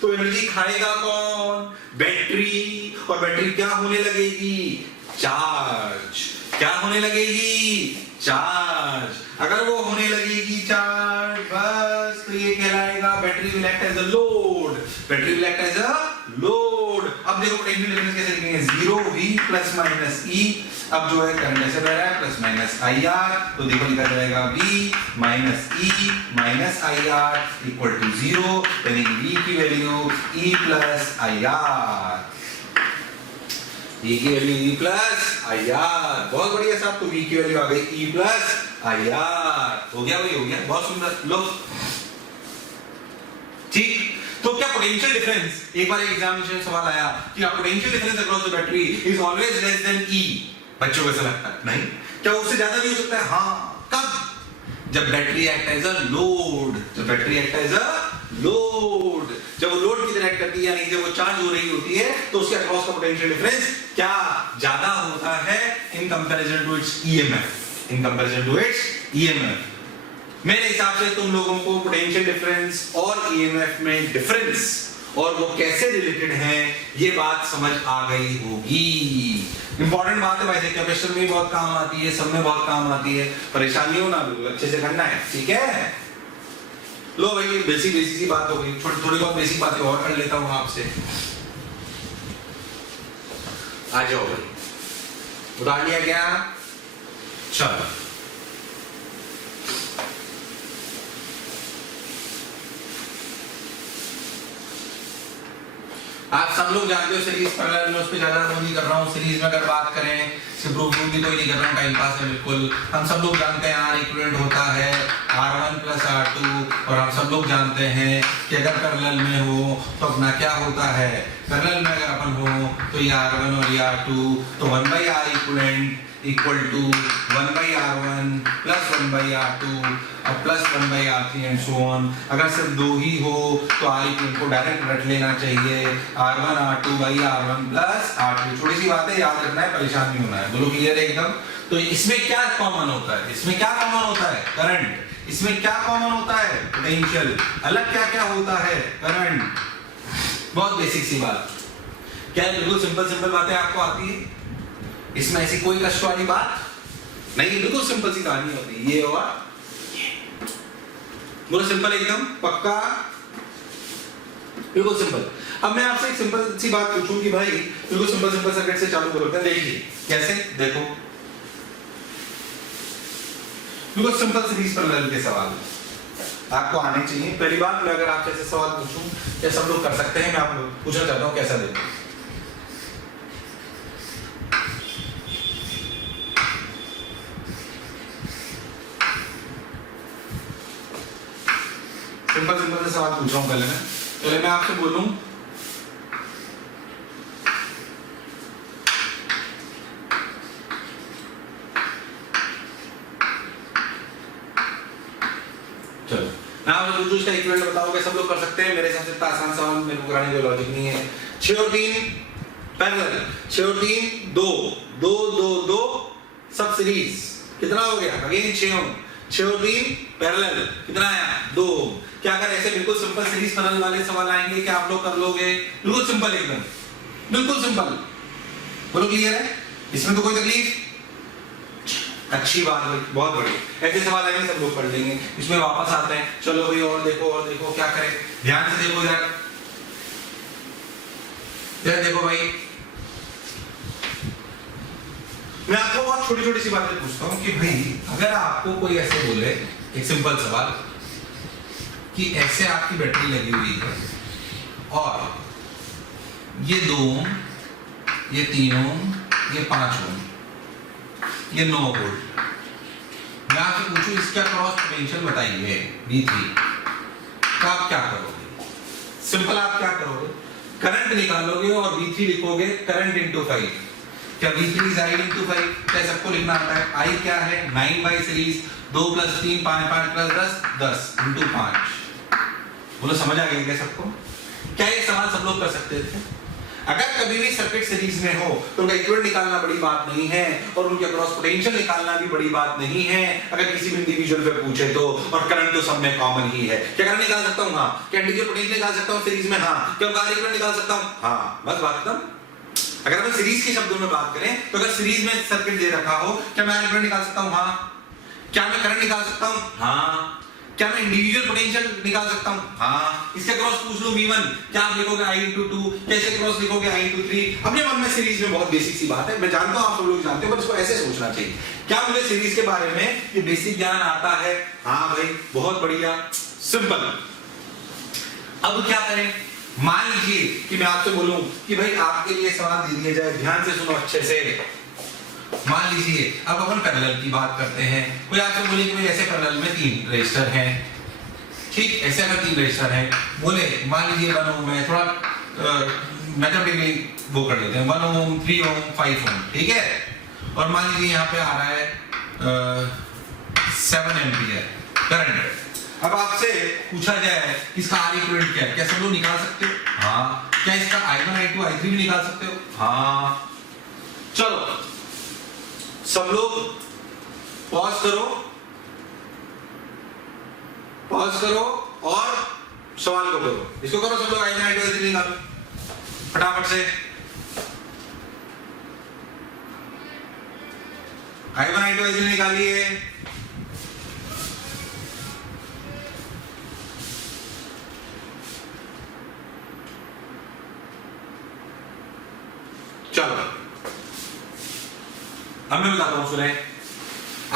तो एनर्जी खाएगा कौन? बैटरी। और बैटरी क्या होने लगेगी? चार्ज। क्या होने लगेगी? चार्ज। अगर वो होने लगेगी चार्ज, बस तो ये कहलाएगा battery will act as a load. Battery will act as a load. अब देखो पोटेंशियल डिफरेंस कैसे लिखेंगे, 0v प्लस माइनस ई। अब जो है करंट ऐसे बह रहा है प्लस माइनस आई आर, तो देखो लिखा जाएगा v minus E minus I R equal to 0, यानी कि v की value e plus I R, e की value e plus I R. बहुत बढ़िया साहब, तो v की वैल्यू आ गई e प्लस आई आर। हो गया भाई, हो गया, बहुत सुंदर। लो ठीक, तो क्या पोटेंशियल डिफरेंस, एक बार एक एग्जामिनेशन में सवाल आया कि potential difference across the battery is always less than E, बच्चों को ऐसा लगता है नहीं, क्या उससे ज्यादा भी हो सकता है? हाँ, कब? जब battery act as a load, जब battery act as a load, जब वो लोड की तरह एक्ट करती है, यानी जब वो चार्ज हो रही होती है, तो उसके अक्रॉस का पोटेंशियल डिफरेंस क्या ज्यादा होता है in comparison to its EMF, in comparison to its EMF. मेरे हिसाब से तुम लोगों को पोटेंशियल डिफरेंस और ईएमएफ में डिफरेंस और वो कैसे रिलेटेड हैं, ये बात समझ आ गई होगी। इंपॉर्टेंट बात है भाई, देखिए क्वेश्चन में बहुत काम आती है, सब में बहुत काम आती है, परेशानी हो ना, बिल्कुल अच्छे से करना है, ठीक है। लो भाई, बेसिक बेसिक सी बात हो गई, थोड़ी बहुत बेसिक बातें और कर लेता हूँ आपसे। आ जाओ भाई, उतार लिया क्या? चलो, आप सब लोग जानते हो सीरीज पैरेलल में, उस पे ज्यादा वो नहीं कर रहा हूँ। सीरीज में अगर बात करें, सिर्फ प्रूफ भी कोई नहीं कर रहा हूँ, टाइम पास है बिल्कुल। हम सब लोग जानते हैं R इक्विवेलेंट होता है R1 प्लस R2, और हम सब लोग जानते हैं कि अगर पैरेलल में हो तो अपना क्या होता है, पैरेलल में अगर अपन हो तो ये R1 और ये R2, तो 1/R equivalent equal to 1/R1 plus 1/R2 और plus 1/R3 and so on. अगर सिर्फ दो ही हो तो R इक्वल को डायरेक्ट रख लेना चाहिए, R1 R2/R1 प्लस R2। छोटी सी बात है, याद रखना है, परेशान नहीं होना है। बोलो क्लियर है एकदम? तो इसमें क्या कॉमन होता है, इसमें क्या कॉमन होता है? करंट। इसमें क्या कॉमन होता है? पोटेंशियल। अलग क्या क्या होता है? करंट। बहुत बेसिक सी बात, क्या बिल्कुल सिंपल सिंपल बातें आपको आती है, इसमें ऐसी कोई कष्ट वाली बात नहीं, बिल्कुल सिंपल सी कहानी होती है। ये होगा, बोलो सिंपल एकदम, पक्का, बिल्कुल सिंपल। अब मैं आपसे एक सिंपल सी बात पूछूं कि भाई बिल्कुल सिंपल सिंपल सर्किट से चालू करोगे, देखिए कैसे, देखो बिल्कुल सिंपल सीरीज पैरेलल के सवाल आपको आने चाहिए। पहली बात, मैं अगर आपसे ऐसे सवाल पूछूं, या सब लोग कर सकते हैं, मैं आपको पूछना चाहता हूं कैसा देखो। सिंपल सिंपल से सवाल पूछ रहा हूं। पहले मैं आपसे बोलूं, चलो मैं आपसे पूछूं इसका इक्विवेलेंट बताओगे? सब लोग कर सकते हैं, मेरे हिसाब से इतना आसान सवाल मेरे को कराने की लॉजिक नहीं है। 6 और 3 पैरेलल, 6 और 3 2 2 2 2 सब सीरीज, कितना हो गया? अगेन 6 और 3 पैरेलल, कितना आया? 2। क्या अगर ऐसे बिल्कुल सिंपल सीरीज पैरेलल वाले सवाल आएंगे क्या आप लोग कर लोगे? बिल्कुल सिंपल, एकदम बिल्कुल सिंपल। बोलो क्लियर है? इसमें तो कोई तकलीफ? अच्छी बात है, बहुत बढ़िया। ऐसे सवाल आएंगे सब लोग पढ़ लेंगे। इसमें वापस आते हैं, चलो भाई और देखो क्या करें, ध्यान से देखो यार, देखो भाई, मैं आपको बहुत छोटी छोटी सी बातें पूछता हूं कि भाई अगर आपको कोई ऐसे बोले, एक सिंपल सवाल कि ऐसे आपकी बैटरी लगी हुई है और ये 2 ओम, ये 3 ओम, ये 5 ओम, ये 9 वोल्ट, मैं आपसे पूछूं इसका क्रॉस पोटेंशियल बताइए V3, तो आप क्या करोगे? सिंपल, आप क्या करोगे? करंट निकालोगे और V3 लिखोगे करंट इंटू 5। क्या V3 इज I इंटू 5? क्या सबको लिखना आता है? I क्या है? 9 बाई सीरीज, 2 + 3 5 5 + 10 10 इंटू 5। बोलो समझ आ गया क्या सबको? क्या ये सवाल सब लोग कर सकते थे? अगर कभी भी सर्किट सीरीज में हो तो उनका इक्विवेलेंट निकालना बड़ी बात नहीं है, और उनके अक्रॉस पोटेंशियल निकालना भी बड़ी बात नहीं है अगर किसी भी इंडिविजुअल पे पूछे तो। और करंट तो सब में कॉमन ही है। क्या करंट निकाल सकता हूं? हाँ। क्या इंडिविजुअल पोटेंशियल निकाल सकता हूं सीरीज में? हाँ। क्या कार इक्विवेलेंट निकाल सकता हूं? हाँ। बस बात खत्म। अगर हम सीरीज के शब्दों में बात करें तो अगर सीरीज में सर्किट दे रखा हो, क्या मैं इक्विवेलेंट निकाल सकता हूं? हाँ। क्या मैं करंट निकाल सकता हूं? हाँ। क्या मैं इंडिविजुअल पोटेंशियल निकाल सकता हूं? हाँ। इसके क्रॉस पूछ लो V1, क्या आप लिखोगे I into 2, कैसे क्रॉस लिखोगे I into 3? अपने मन में सीरीज में बहुत बेसिक सी बात है, मैं जानता हूं आप सब लोग जानते हो, पर इसको ऐसे सोचना चाहिए। क्या मुझे सीरीज के बारे में ये बेसिक ज्ञान आता है? हाँ भाई, बहुत बढ़िया, सिंपल। अब क्या करें? मान लीजिए कि मैं आपसे बोलूं कि भाई आपके लिए सवाल दे दिया जाए, ध्यान से सुनो अच्छे से। मान लीजिए अब अपन पैरेलल की बात करते हैं, कोई आपसे बोले कि भाई ऐसे पैरेलल में 3 रेजिस्टर हैं, ठीक, ऐसे अगर 3 रेजिस्टर हैं, बोले मान लीजिए 1 ओम है, थोड़ा मैथमेटिकली वो कर लेते हैं, 1 ओम 3 ओम 5 ओम, ठीक है, और मान लीजिए यहाँ पे आ रहा है 7 एम्पीयर करंट। अब आपसे पूछा जाए इसका आर इक्विवेलेंट क्या है, क्या सब लोग निकाल सकते हो? हाँ। क्या इसका I1 I2 I3 भी निकाल सकते हो? हाँ। चलो सब लोग पॉज करो और सवाल को करो, इसको करो सब लोग, I1 I2 I3 निकालो फटाफट से। I1 I2 I3 निकालिए। चलो अब मैं बताता हूं, सुने।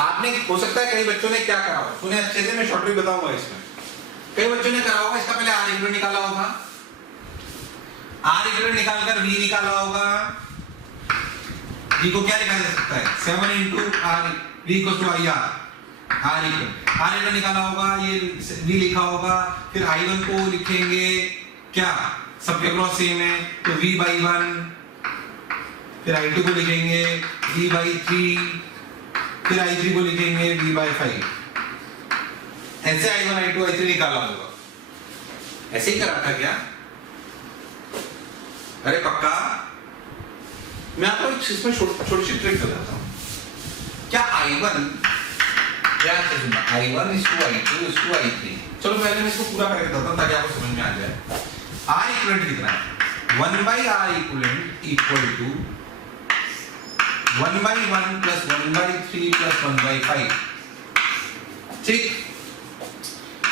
आपने हो सकता है कई बच्चों ने क्या करा हो, सुने अच्छे से, मैं शॉर्ट ट्रिक बताऊंगा इसमें। कई बच्चों ने करा होगा, इसका पहले आर इक्विवेलेंट निकाला होगा, आर इक्विवेलेंट निकालकर V निकाला होगा। V को क्या लिखा जा सकता है? 7 into R, V equals to IR, R equivalent निकाला होगा, ये V लिखा होगा, फिर I1 को लिखेंगे क्या, सबके क्रॉस सेम है तो V by 1, फिर I2 को लिखेंगे V by 3, फिर I3 को लिखेंगे V by 5। ऐसे I1 I2 I3 निकाला होगा। ऐसे ही करा था क्या? अरे पक्का? मैं आपको इसमें छोटी सी ट्रिक बताता हूं। क्या I1 क्या सुनना, I1 is to I2 is to I3। चलो पहले मैं इसको पूरा करके बताता हूं ताकि आपको समझ में आ जाए। R इक्विवेलेंट कितना है? 1 by R equivalent equal to 1 by 1 plus 1 by 3 plus 1 by 5, ठीक।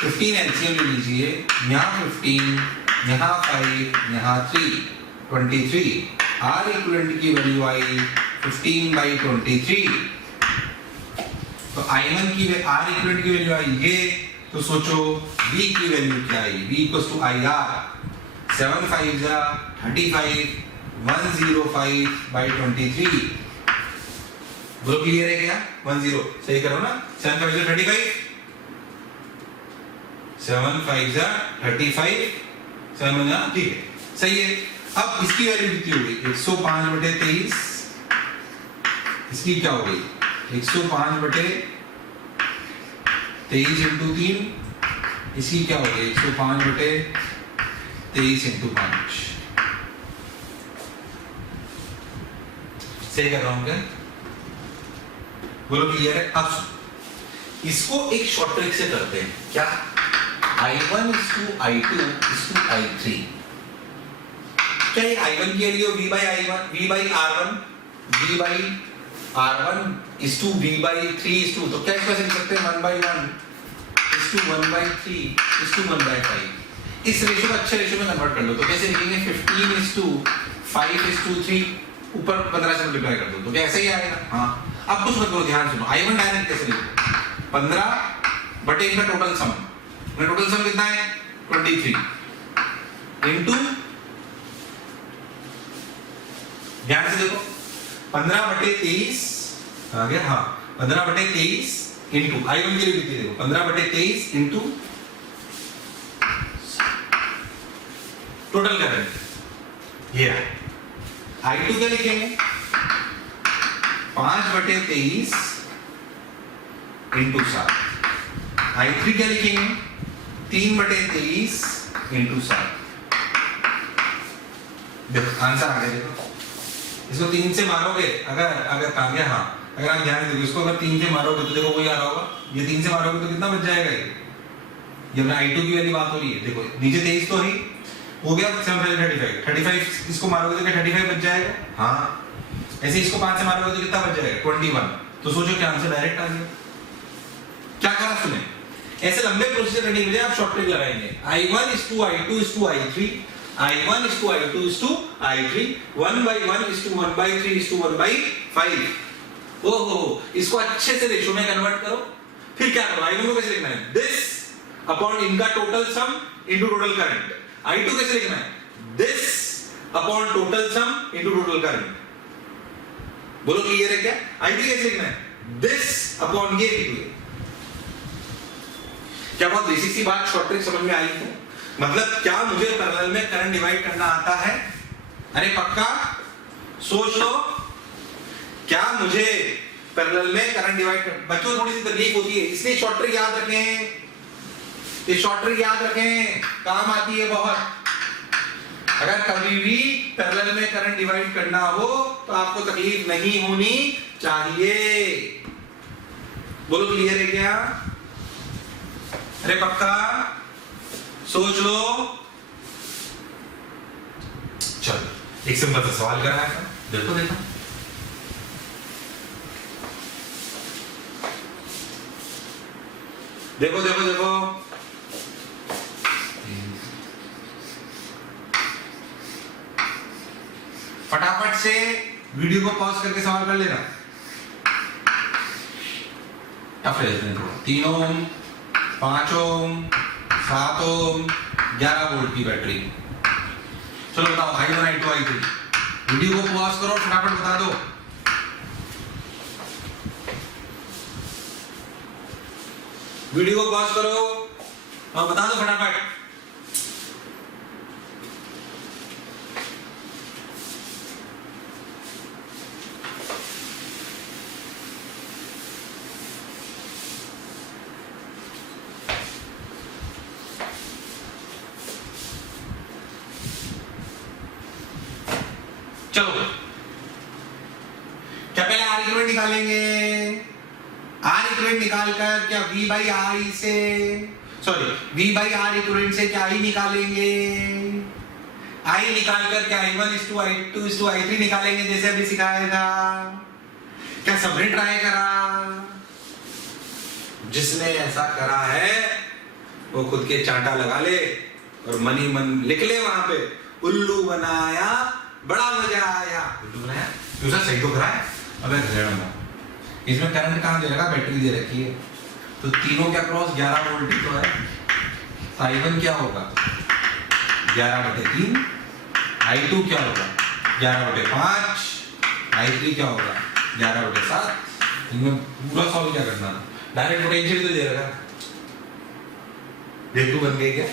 15 एलसीएम ले लीजिए, यहाँ 15, यहाँ 5, यहाँ 3, 23। R इक्विवेलेंट की वैल्यू आई 15 by 23। तो I1 की R इक्विवेलेंट की वैल्यू आई ये, तो सोचो V की वैल्यू क्या आई? V इक्वल्स टू IR 7 5 जा 35, 105 by 23। बोलो क्लियर है क्या? 10 सही करो ना, 7 5 जा 35, 7 5 जा 35, 7 जा, ठीक है, सही है। अब इसकी वैल्यू कितनी हो गई? 105/23। इसकी क्या हो गई? 105/23 into 3। इसकी क्या हो गई? 105/23 into 5। सही कर रहा हूं क्या? बोलो क्लियर है? अब इसको एक शॉर्ट ट्रिक से करते हैं, क्या? I1 is to I2 is to I3। क्या ये I1 की value V by I1, V by R1, V by R1 is to V by 3 is to, तो क्या इसमें से लिख सकते हैं 1 by 1 is to 1 by 3 is to 1 by 5। इस रेशियो को अच्छे रेशियो में कन्वर्ट कर लो, तो कैसे लिखेंगे? 15 is to 5 is to 3, ऊपर 15 से मल्टीप्लाई कर दो, तो क्या ऐसे ही आएगा? हाँ। अब कुछ मत करो, ध्यान सुनो। I1 डायरेक्ट कैसे लिखो? 15 बटे इनका टोटल सम, टोटल सम कितना है? 23 इनटू, ध्यान से देखो, 15/23 आ गया, हाँ 15/23 इनटू I1 के लिए कितनी देखो, 15/23 इनटू टोटल करंट, ये I2 क्या लिखेंगे? 5/23 इनटू 7। I3 क्या लिखेंगे? 3/23 इनटू 7। देखो आंसर आ गया, देखो इसको 3 से मारोगे, अगर आ गया, हाँ अगर आप ध्यान देखो, इसको अगर 3 से मारोगे तो देखो वही आ रहा होगा, ये 3 से मारोगे तो कितना बच जाएगा? ये अपना I2 की वाली बात हो रही है, देखो नीचे 23 तो ही हो गया, 35 इसको मारोगे तो क्या 35 बच जाएगा? हाँ। ऐसे इसको 5 से मारोगे तो कितना बच जाएगा? 21। तो सोचो क्या आंसर डायरेक्ट आ गया। क्या करा सुने, ऐसे लंबे प्रोसीजर करने के लिए आप शॉर्ट ट्रिक लगाएंगे। I1 is to I2 is to I3, I1 is to I2 is to I3, 1/1 is to 1/3 is to 1/5। ओहो, इसको अच्छे से रेशो में कन्वर्ट करो। फिर क्या करो, I1 को कैसे लिखना है, दिस अपॉन इनका total sum into total current. I2 कैसे लिखना है, this upon total sum into total current. बोलो क्लियर है क्या? I3 कैसे लिखना है, दिस अपॉन ये इनटू ये। क्या बहुत बेसिक सी बात शॉर्ट ट्रिक समझ में आई है? मतलब क्या मुझे पैरेलल में करंट डिवाइड करना आता है? अरे पक्का सोच लो, क्या मुझे पैरेलल में करंट डिवाइड कर, बच्चों थोड़ी सी तकलीफ होती है इसलिए शॉर्ट ट्रिक याद रखें, ये शॉर्ट ट्रिक याद रखें, काम आती है बहुत। अगर कभी भी पैरेलल में करंट डिवाइड करना हो तो आपको तकलीफ नहीं होनी चाहिए। बोलो क्लियर है क्या? अरे पक्का सोच लो। चलो एक सिंपल सा सवाल कराया था, देखो देखो देखो देखो देखो, फटाफट से वीडियो को पॉज करके सवाल कर लेना। या फिर 3 ओम 5 ओम 7 ओम 11 वोल्ट की बैटरी। चलो बताओ I1 I2 I3, वीडियो को पॉज करो फटाफट बता दो। वीडियो को पॉज करो और बता दो फटाफट। चलो क्या पहले आर इक्विवेलेंट निकालेंगे? आर इक्विवेलेंट निकालकर क्या V बाई आई से, sorry V by R equivalent से क्या I निकालेंगे? I निकालकर क्या I1 is to I2 is to I3 निकालेंगे जैसे अभी सिखाया था? क्या सबने ट्राई करा? जिसने ऐसा करा है वो खुद के चांटा लगा ले और मनी मन लिख ले वहां पे, उल्लू बनाया बड़ा मजा आया। उल्लू बनाया क्यों सर, सही तो करा है। अबे घरेड़ा, इसमें करंट कहां दे रखा, बैटरी दे रखी है तो तीनों के अक्रॉस 11 वोल्ट तो है। I1 क्या होगा 11/3, I2 क्या होगा 11/5, I3 क्या होगा 11/7। इनमें पूरा सॉल्व क्या करना, डायरेक्ट पोटेंशियल तो दे रखा। देखो बन गए क्या?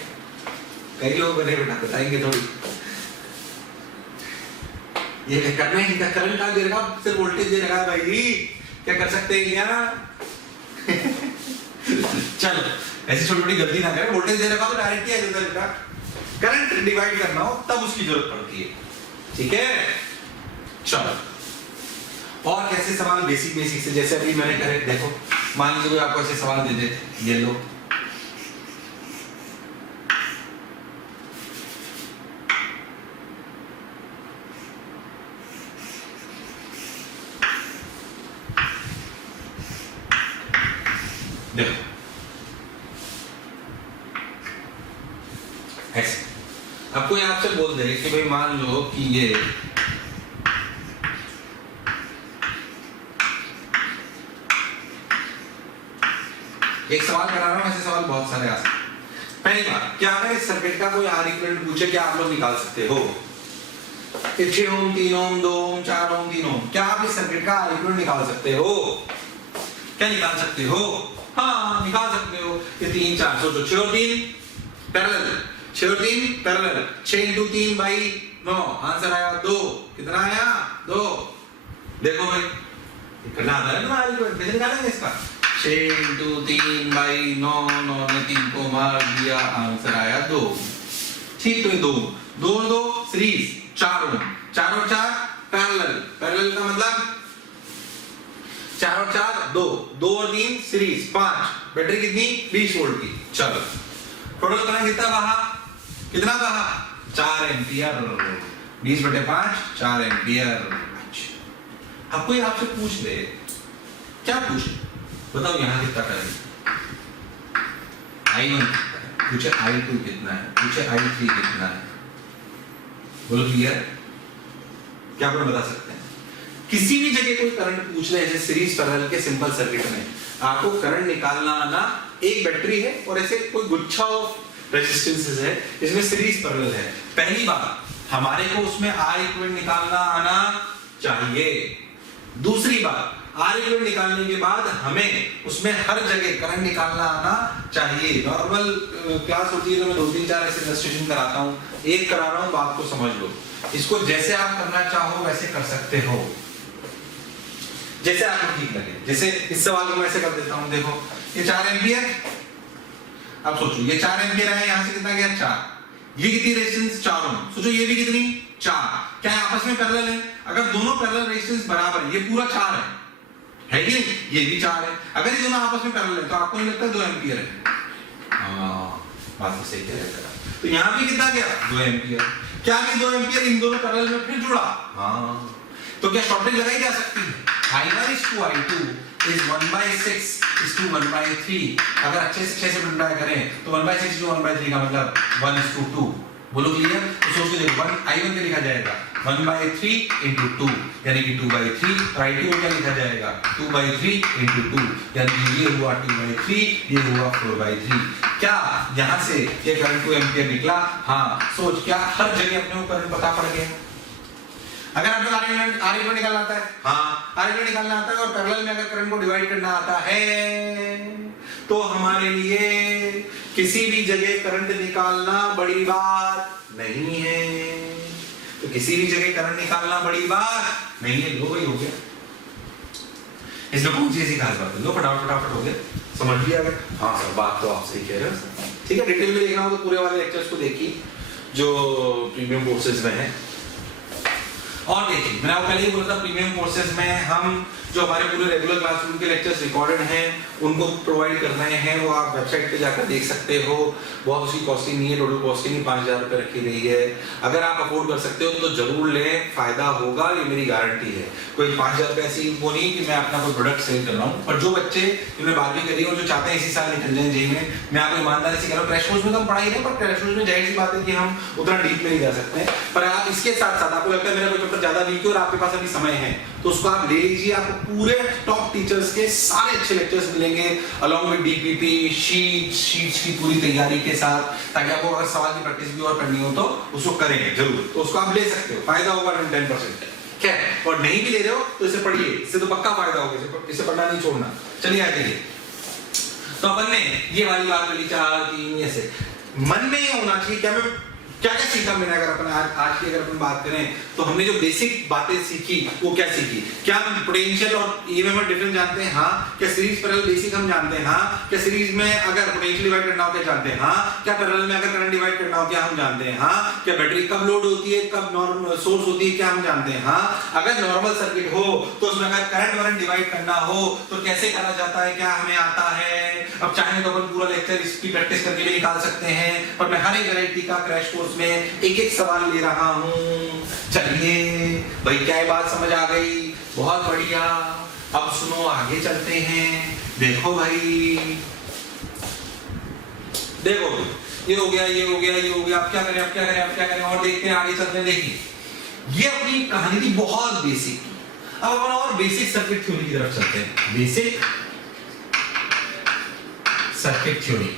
कई लोग बने बेटा, बताएंगे थोड़ी। ये क्या करना है, इनका करंट कहां दे रखा, सिर्फ वोल्टेज दे रखा है भाई, क्या कर सकते हैं क्या? चलो ऐसी छोटी छोटी गलती ना करें, वोल्टेज दे रखा तो डायरेक्ट ही आ जाता है बेटा। करंट डिवाइड करना हो तब उसकी जरूरत पड़ती है, ठीक है? चलो और कैसे सवाल बेसिक बेसिक से, जैसे अभी मैंने करे, देखो मान लीजिए कोई आपको ऐसे सवाल दे दे, ये लो देखो ऐसे, अब कोई आपसे बोल दे कि भाई मान लो कि ये एक सवाल करा रहा हूं, ऐसे सवाल बहुत सारे आ सकते हैं। पहली बात, क्या अगर इस सर्किट का कोई आर इक्विवेलेंट पूछे, क्या आप लोग निकाल सकते हो? 6 ओम 3 ओम 2 ओम 4 ओम 3 ओम, क्या आप इस सर्किट का आर इक्विवेलेंट निकाल सकते हो? क्या निकाल सकते हो? हाँ निकाल सकते हो। ये 3 4 सोचो, 6 और 3 पैरेलल, 6 और 3 पैरेलल, 6 × 3/9, आंसर आया 2। कितना आया? 2। देखो भाई करना आता है ना, आर इक्विवेलेंट कैसे निकालेंगे इसका? 6 × 3/9, 9 ने 3 को मार दिया, आंसर आया 2। ठीक, तो ये 2 2 और 2 सीरीज, 4 ओम, 4 और 4 पैरेलल, पैरेलल का मतलब 4 और 4 2, 2 और 3 सीरीज 5, बैटरी कितनी 20 वोल्ट की। चलो टोटल करंट कितना बहा, कितना बहा 4 एम्पियर, 20/5 4 एम्पियर। अब कोई आपसे पूछ ले, क्या पूछ, बताओ यहाँ कितना करंट, I1 कितना है, पूछे I2 कितना है, पूछे I3 कितना है, बोलो क्लियर? क्या आप बता सकते हैं? किसी भी जगह कोई करंट पूछ ले, जैसे सीरीज पैरेलल के सिंपल सर्किट में आपको करंट निकालना आना, एक बैटरी है और ऐसे कोई गुच्छा ऑफ रेजिस्टेंसेस है, इसमें सीरीज पैरेलल है। पहली बात, हमारे को उसमें R इक्विवेलेंट निकालना आना चाहिए। दूसरी बात, R इक्विवेलेंट निकालने के बाद हमें उसमें हर जगह करंट निकालना आना चाहिए। नॉर्मल क्लास होती है तो मैं 2-3-4 ऐसे इलस्ट्रेशन कराता हूँ, एक करा रहा हूँ, बात को समझ लो। इसको जैसे आप करना चाहो वैसे कर सकते हो, जैसे आपको ठीक लगे। जैसे इस सवाल को मैं ऐसे कर देता हूं, देखो ये 4 एम्पियर, अब सोचो ये 4 एम्पियर है, यहां से कितना गया 4, ये कितनी रेजिस्टेंस 4 ओम, सोचो ये भी कितनी 4, क्या है आपस में पैरेलल है? अगर दोनों पैरेलल रेजिस्टेंस बराबर है, ये पूरा 4 है कि नहीं? ये भी 4 है, अगर ये दोनों आपस में पैरेलल है तो आपको नहीं लगता 2 एम्पियर है? हाँ, बात तो सही कह रहे हैं। तो यहां भी कितना गया 2 एम्पियर, क्या ये 2 एम्पियर इन दोनों पैरेलल में फिर जुड़ा? हाँ, तो क्या शॉर्टेज लगाई जा सकती है? I1 is to I2 is 1/6 is to 1/3। अगर अच्छे से 6 से मल्टीप्लाई करें तो 1/6 to 1/3 का मतलब 1:2। बोलो क्लियर? तो सोच के देखो, I1 क्या लिखा जाएगा 1/3 into 2 यानी कि 2/3, और I2 क्या लिखा जाएगा 2/3 into 2 यानी कि ये हुआ 2/3, ये हुआ 4/3। क्या यहाँ से ये करंट 2 एम्पियर निकला? हाँ, सोच क्या हर जगह अपने को करंट पता पड़ गया? अगर आपको R इक्विवेलेंट निकालना आता है, हाँ R इक्विवेलेंट निकालना आता है, और पैरेलल में अगर करंट को डिवाइड करना आता है तो हमारे लिए किसी भी जगह करंट निकालना बड़ी बात नहीं है। तो किसी भी जगह करंट निकालना बड़ी बात नहीं है। लो भाई, हो गया। इसमें कौन सी ऐसी खास बात है? लो फटाफट हो गया, समझ भी आ गया। हाँ सर, बात तो आप सही कह रहे हो। ठीक है, डिटेल में देखना हो तो पूरे वाले लेक्चर्स को देखिए जो प्रीमियम कोर्सेज में है। और देखिए, मैंने आपको पहले ही बोला था प्रीमियम कोर्सेज में हम जो हमारे पूरे रेगुलर क्लासरूम के लेक्चर्स रिकॉर्डेड हैं उनको प्रोवाइड कर रहे हैं, वो आप वेबसाइट पे जाकर देख सकते हो। बहुत उसकी कॉस्टिंग नहीं है, टोटल कॉस्टिंग ही 5000 रुपये रखी गई है। अगर आप अफोर्ड कर सकते हो तो जरूर लें, फायदा होगा, ये मेरी गारंटी है। कोई 5000 रुपये ऐसी वो नहीं कि मैं अपना कोई प्रोडक्ट सेल कर रहा हूँ। और जो बच्चे जिन्होंने 12वीं करी और जो चाहते हैं इसी साल निकल जाए जेई में, मैं आपको ईमानदारी से कह रहा हूँ, क्रैश कोर्स में तो हम पढ़ाई नहीं, पर क्रैश कोर्स में जाहिर सी बात है कि हम उतना डीप में नहीं जा सकते। पर आप इसके साथ साथ आपको लगता है मेरा कोई चैप्टर ज्यादा वीक है और आपके पास अभी समय है तो उसको आप ले लीजिए। आपको पूरे टॉप टीचर्स के सारे अच्छे लेक्चर्स मिलेंगे अलॉन्ग विद डीपीपी शीट्स की पूरी तैयारी के साथ, ताकि आपको अगर सवाल की प्रैक्टिस भी और करनी हो तो उसको करेंगे जरूर। तो उसको आप ले सकते हो, फायदा होगा 10%। क्या है? और नहीं भी ले रहे हो तो इसे पढ़िए, इससे तो पक्का फायदा होगा, इसे पढ़ना नहीं छोड़ना। चलिए आगे। तो अपन ने ये वाली बात कर ली 4 3 ऐसे। मन में ये होना चाहिए क्या मैं क्या क्या सीखा मैंने। अगर अपन आज की अगर अपन बात करें तो हमने जो बेसिक बातें सीखी वो क्या सीखी? क्या हम पोटेंशियल और ईएमएफ में डिफरेंस जानते हैं? हाँ। क्या सीरीज पैरेलल बेसिक हम जानते हैं? हाँ। क्या सीरीज में अगर पोटेंशियल डिवाइड करना हो क्या जानते हैं? हाँ। क्या पैरेलल में अगर करंट डिवाइड करना हो क्या हम जानते हैं? हाँ। क्या बैटरी कब लोड होती है, कब नॉर्मल सोर्स होती है, क्या हम जानते हैं? हाँ। अगर नॉर्मल सर्किट हो तो उसमें अगर करंट वरंट डिवाइड करना हो तो कैसे करा जाता है, क्या हमें आता है? अब चाहे तो अपन पूरा लेक्चर इसकी प्रैक्टिस करके भी निकाल सकते हैं, पर मैं हर एक वैरायटी का क्रैश कोर्स में एक एक सवाल ले रहा हूं। चलिए भाई, क्या बात समझ आ गई? बहुत बढ़िया। अब सुनो, आगे चलते हैं। देखो भाई, देखो ये हो गया, ये हो गया, ये हो गया। अब क्या करें, अब क्या करें, अब क्या करें? और देखते हैं, आगे चलते हैं। देखिए, ये अपनी कहानी थी बहुत बेसिक। अब अपन और बेसिक सर्किट थ्योरी की तरफ चलते हैं। Basic circuit theory,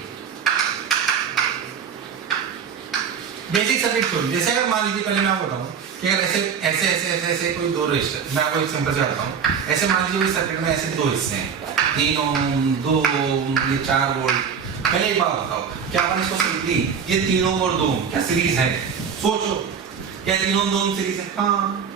basic circuit theory. जैसे अगर मान लीजिए, पहले मैं आपको बताऊं कि अगर ऐसे ऐसे ऐसे ऐसे ऐसे कोई दो रेजिस्टर, मैं आपको एक सिंपल से बताता हूं। ऐसे मान लीजिए कोई सर्किट में ऐसे दो हिस्से हैं, 3 ओम 2 ओम, ये 4 वोल्ट। पहले एक बात बताओ, क्या अपन इसको सिंपली ये 3 ओम और 2 ओम क्या सीरीज है? सोचो, क्या 3 ओम 2 ओम सीरीज है? हाँ।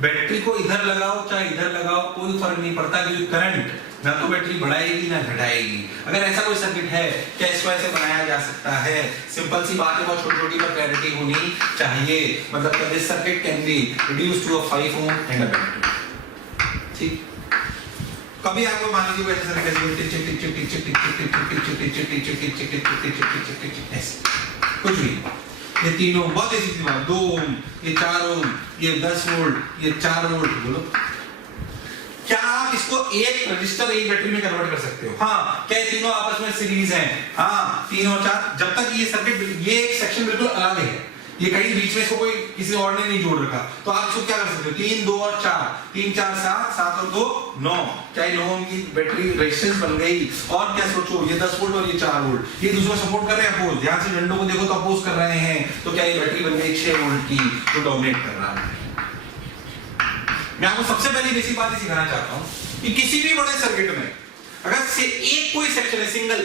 बैटरी को इधर लगाओ चाहे इधर लगाओ कोई फर्क नहीं पड़ता, क्योंकि करंट ना तो बैटरी बढ़ाएगी ना घटाएगी। अगर ऐसा कोई सर्किट है, क्या इसको ऐसे बनाया जा सकता है? सिंपल सी बात है, बहुत छोटी छोटी पर क्लैरिटी होनी चाहिए। मतलब this circuit can be reduced to a 5 ohm and a battery. ठीक, कभी आपको मान लीजिए ऐसा सर्किट कुछ भी, ये 3 ओम बहुत ऐसी सी बात, 2 ओम, ये 4 ओम, ये 10 वोल्ट, ये 4 वोल्ट। बोलो क्या आप इसको एक रजिस्टर एक बैटरी में कन्वर्ट कर सकते हो? हाँ। क्या ये तीनों आपस में सीरीज हैं? हाँ, 3 और 4। जब तक ये सर्किट, ये एक सेक्शन बिल्कुल अलग है, ये कहीं बीच में इसको कोई किसी और ने नहीं जोड़ रखा, तो आप इसको क्या कर सकते हो? 3, 2 और 4, 3, 4, 7, 7 और 2, 9। क्या 9 ओम की बैटरी रेजिस्टेंस बन गई? और क्या सोचो, ये 10 वोल्ट और ये 4 वोल्ट, ये दूसरा सपोर्ट कर रहे हैं अपोज, ध्यान से डंडों को देखो तो अपोज कर रहे हैं, तो क्या ये बैटरी बन गई 6 वोल्ट की, जो डोमिनेट कर रहा है। मैं आपको सबसे पहली बेसिक बात ही सिखाना चाहता हूं कि किसी भी बड़े सर्किट में अगर से एक कोई सेक्शन है सिंगल,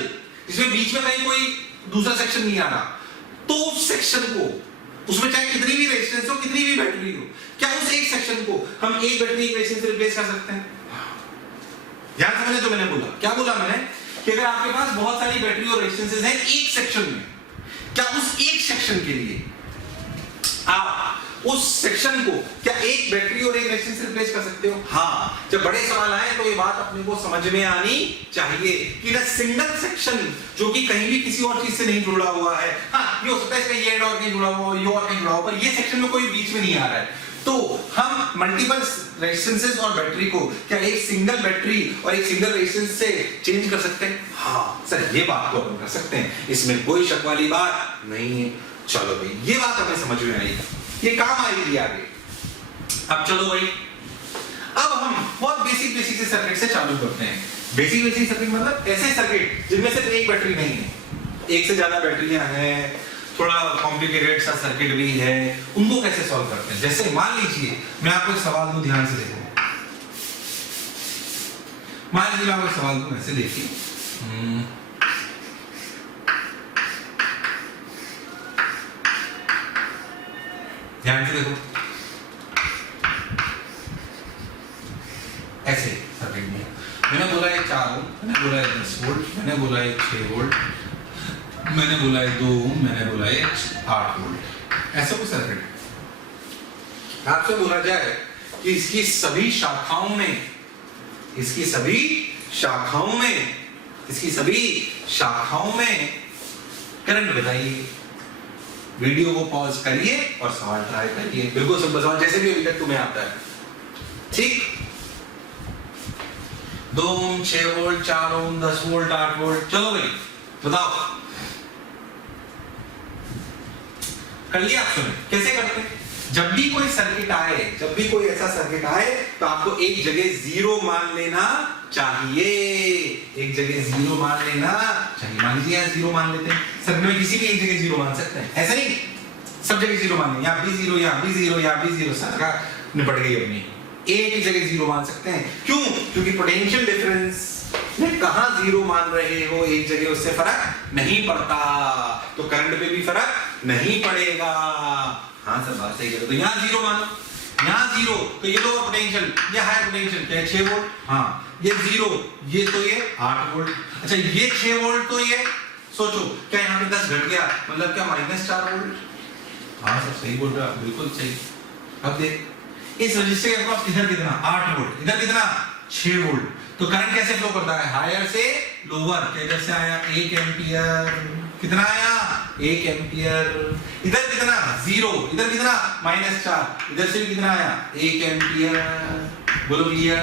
जिसमें बीच में कहीं कोई दूसरा सेक्शन नहीं आ रहा, तो उस सेक्शन को, उसमें चाहे कितनी भी रेजिस्टेंस हो, कितनी भी बैटरी हो, क्या उस एक सेक्शन को हम एक बैटरी एक रेजिस्टेंस से रिप्लेस कर सकते हैं? ध्यान से मैंने जो मैंने बोला, क्या बोला मैंने कि अगर आपके पास बहुत सारी बैटरी और रेजिस्टेंसेस हैं एक सेक्शन में, क्या उस एक सेक्शन के लिए आप उस सेक्शन को क्या एक बैटरी और एक रेजिस्टेंस से रिप्लेस कर सकते हो? हाँ। जब बड़े सवाल आए तो ये बात अपने को समझ में आनी चाहिए कि ना सिंगल सेक्शन जो कि कहीं भी किसी और चीज से नहीं जुड़ा हुआ है, हाँ ये हो सकता है इसका ये और कहीं जुड़ा हुआ, ये और कहीं जुड़ा हुआ, पर ये सेक्शन में कोई बीच में नहीं आ रहा है, तो हम मल्टीपल रेजिस्टेंसेस और बैटरी को क्या एक सिंगल बैटरी और एक सिंगल रेजिस्टेंस से चेंज कर सकते हैं? हाँ सर, ये बात तो हम कर सकते हैं, इसमें कोई शक वाली बात नहीं है। चलो भाई, ये बात हमें समझ में आई, ये काम आएगी आगे। अब चलो भाई, अब हम बहुत बेसिक से सर्किट से चालू करते हैं। बेसिक सर्किट मतलब ऐसे सर्किट जिनमें सिर्फ एक बैटरी नहीं है, एक से ज्यादा बैटरियां हैं, थोड़ा कॉम्प्लिकेटेड सा सर्किट भी है, उनको कैसे सॉल्व करते हैं। जैसे मान लीजिए मैं आपको एक सवाल दूं, ध्यान से देखो। मान लीजिए मैं आपको एक सवाल दूं, ऐसे देखिए, ध्यान से देखो, ऐसे सर्किट में मैंने बोला है 4 ओम, मैंने बोला है 10 वोल्ट, मैंने बोला है 6 वोल्ट, मैंने बोला है 2 ओम, मैंने बोला है 8 वोल्ट, ऐसा कुछ सर्किट। आपसे बोला जाए कि इसकी सभी शाखाओं में करंट बताइए। वीडियो को पॉज करिए और सवाल ट्राई करिए, बिल्कुल सिंपल सवाल, जैसे भी अभी तक तुम्हें आता है, ठीक। 2 ओम, 6 वोल्ट, 4 ओम, 10 वोल्ट, 8 वोल्ट, चलो भाई बताओ, कर लिया आप? सुने कैसे करते हैं। जब भी कोई सर्किट आए, जब भी कोई ऐसा सर्किट आए, तो आपको एक जगह जीरो मान लेना चाहिए, एक जगह जीरो मान लेना चाहिए। मान लीजिए यहाँ जीरो मान लेते हैं, सर्किट में किसी भी एक जगह जीरो मान सकते हैं, ऐसा नहीं सब जगह जीरो मान लेंगे, यहाँ भी जीरो, यहाँ भी जीरो, यहाँ भी जीरो, सर्किट निपट गई अपनी। एक ही जगह जीरो मान सकते हैं, क्यों? क्योंकि पोटेंशियल डिफरेंस में कहां जीरो मान रहे हो एक जगह, उससे फर्क नहीं पड़ता, तो करंट पे भी फर्क नहीं पड़ेगा। हाँ सर बात सही है। तो यहाँ जीरो मानो, यहाँ जीरो, तो ये लोअर पोटेंशियल, ये हायर पोटेंशियल क्या है 6 वोल्ट, हाँ ये जीरो, ये तो ये 8 वोल्ट, अच्छा ये 6 वोल्ट, तो ये सोचो क्या यहाँ पे 10 घट गया, मतलब क्या -4 वोल्ट। हाँ सर सही बोल रहा, बिल्कुल सही। अब देख इस रजिस्टर के पास इधर कितना 8 वोल्ट, इधर कितना 6 वोल्ट, तो करंट कैसे फ्लो करता है, हायर से लोअर। इधर से आया 1 एम्पियर, कितना आया 1 एम्पियर, इधर कितना 0, इधर कितना -4, इधर से भी कितना आया 1 एम्पियर। बोलो क्लियर।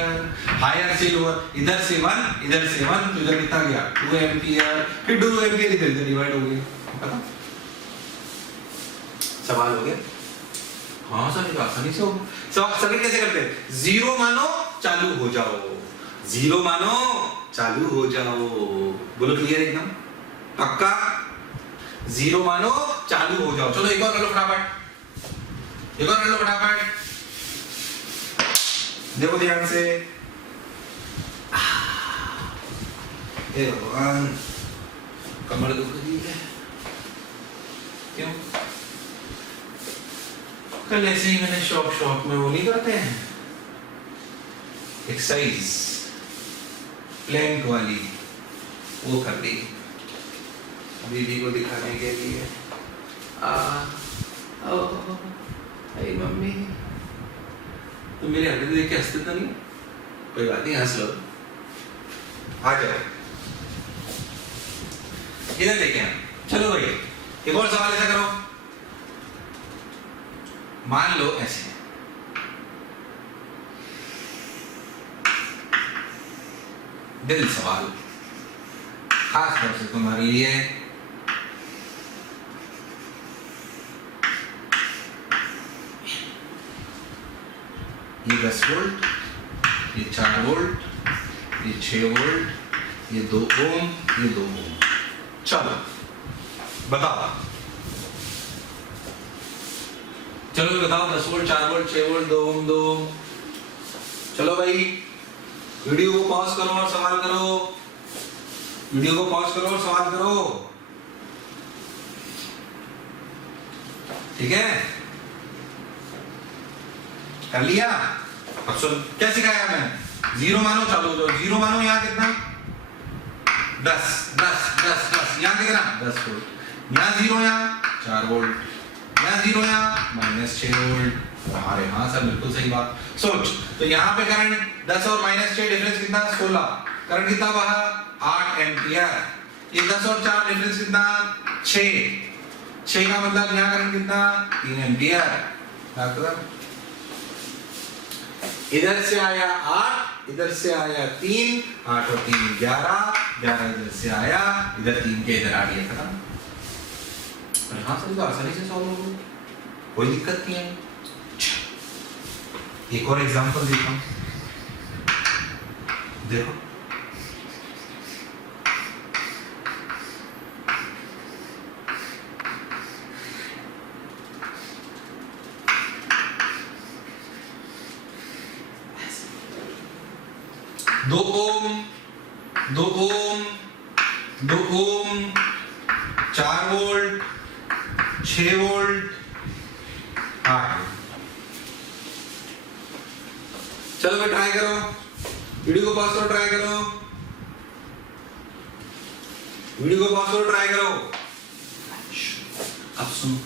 हायर से लोअर, इधर से 1, इधर से 1, तो इधर कितना गया 2 एम्पियर, फिर 2 एम्पियर इधर डिवाइड हो गया। पता सवाल हो गया? हाँ सर ये आसानी से होगा। सर्किट कैसे करते हैं, जीरो मानो चालू हो जाओ, जीरो मानो चालू हो जाओ। बोलो क्लियर एकदम पक्का, जीरो मानो चालू हो जाओ। चलो एक और कर लो फटाफट, एक और कर लो फटाफट, देखो ध्यान से। हे भगवान कमर दुख रही है, क्यों? कल ऐसे ही मैंने शौक में वो नहीं करते हैं एक्सरसाइज प्लैंक वाली, वो कर दी दीदी को दिखाने के लिए। अरे मम्मी तो मेरे हरकत देख के हंसते तो नहीं? कोई बात नहीं, हंस लो, आ जाओ इधर देखें। चलो भाई एक और सवाल ऐसा करो, मान लो ऐसे दिल सवाल खास तौर से तुम्हारे लिए। ये 10 वोल्ट, ये 4 वोल्ट, ये 6 वोल्ट, ये 2 ओम, ये 2 ओम। चलो बताओ, चलो बताओ 10 वोल्ट, 4 वोल्ट, 6 वोल्ट, 2 ओम, 2 ओम। चलो भाई वीडियो को पॉज करो और सवाल करो, वीडियो को पॉज करो और सवाल करो, ठीक है? कर लिया? अब सुन क्या सिखाया मैं, जीरो मानो, चालू हो जाओ, जीरो मानो, यहाँ कितना 10 10 10 10, यहाँ कितना 10 वोल्ट, यहाँ जीरो, यहाँ 4 वोल्ट, यहाँ जीरो, यहाँ -6 वोल्ट। अरे हाँ सर बिल्कुल सही बात। सोच, तो यहाँ पे करंट 10 और -6 डिफरेंस कितना 16, करंट कितना बहा 8 एम्पियर। ये 10 और 4 डिफरेंस कितना 6 का मतलब यहाँ करंट कितना 3 एम्पियर। इधर से आया 8, इधर से आया 3, 8 और 3 11, 11 इधर से आया, इधर 3 के इधर आ गया, खत्म। अरे हाँ सर तो आसानी से सॉल्व हो गया, कोई दिक्कत नहीं है। एक और एग्जांपल देता हूं, देखो दो ओम, 2 ओम, 2 ओम, 4 वोल्ट, 6 वोल्ट, 8। चलो भाई ट्राई करो, वीडियो को पॉज करो, ट्राई करो, वीडियो को पॉज करो, ट्राई करो। अब सुनो,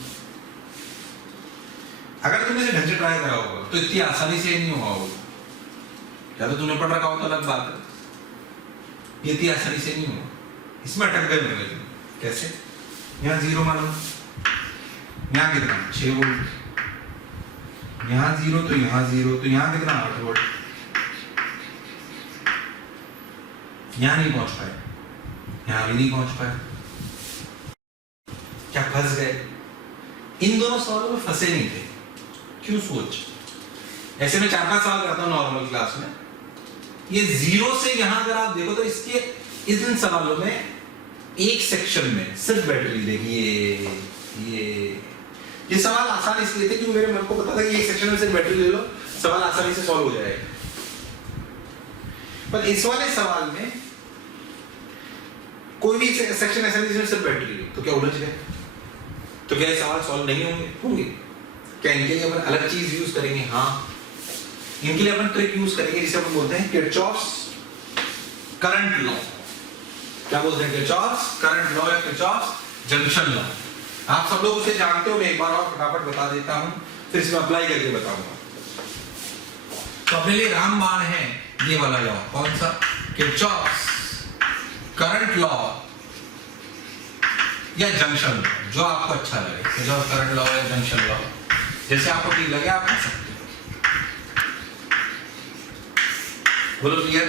अगर तुमने इसे ढंग से ट्राई करा होगा तो इतनी आसानी से नहीं हुआ होगा। या तो तुमने पढ़ रखा हो तो अलग बात है, ये इतनी आसानी से नहीं हुआ, इसमें अटक गए होंगे तुम। कैसे? यहाँ जीरो मानो, यहाँ कितना 6 वोल्ट, यहाँ जीरो तो यहाँ जीरो, तो यहाँ कितना 8 वोल्ट, यहाँ नहीं पहुंच पाए, यहाँ भी नहीं पहुंच पाए, क्या फंस गए? इन दोनों सवालों में फंसे नहीं थे, क्यों? सोच, ऐसे में 4-5 सवाल करता हूं नॉर्मल क्लास में, ये जीरो से यहां अगर आप देखो तो इसके इन सवालों में एक सेक्शन में सिर्फ बैटरी देखिए। ये सवाल आसान इसलिए थे क्योंकि मेरे मन को पता था कि एक सेक्शन में सिर्फ बैटरी ले लो, सवाल आसानी से सॉल्व हो जाएगा। पर इस वाले सवाल में कोई भी सेक्शन ऐसा नहीं जिसमें सिर्फ बैटरी ले, तो क्या उलझ गए? तो क्या ये सवाल सॉल्व नहीं होंगे? होंगे। क्या इनके लिए अपन अलग चीज यूज करेंगे? हाँ, इनके लिए अपन ट्रिक यूज करेंगे जिसे अपन बोलते हैं किरचॉफ्स करंट लॉ। क्या बोलते हैं? किरचॉफ्स करंट लॉ या किरचॉफ्स जंक्शन लॉ। आप सब लोग उसे जानते हो, मैं एक बार और फटाफट बता देता हूं, फिर इसमें अप्लाई करके बताऊंगा। तो अपने लिए रामबाण है ये वाला लॉ, कौन सा? किरचॉफ्स करंट लॉ या जंक्शन लॉ, जो आपको अच्छा लगे, किरचॉफ्स करंट लॉ या जंक्शन लॉ, जैसे आपको ठीक लगे आप कर सकते हो। बोलो क्लियर?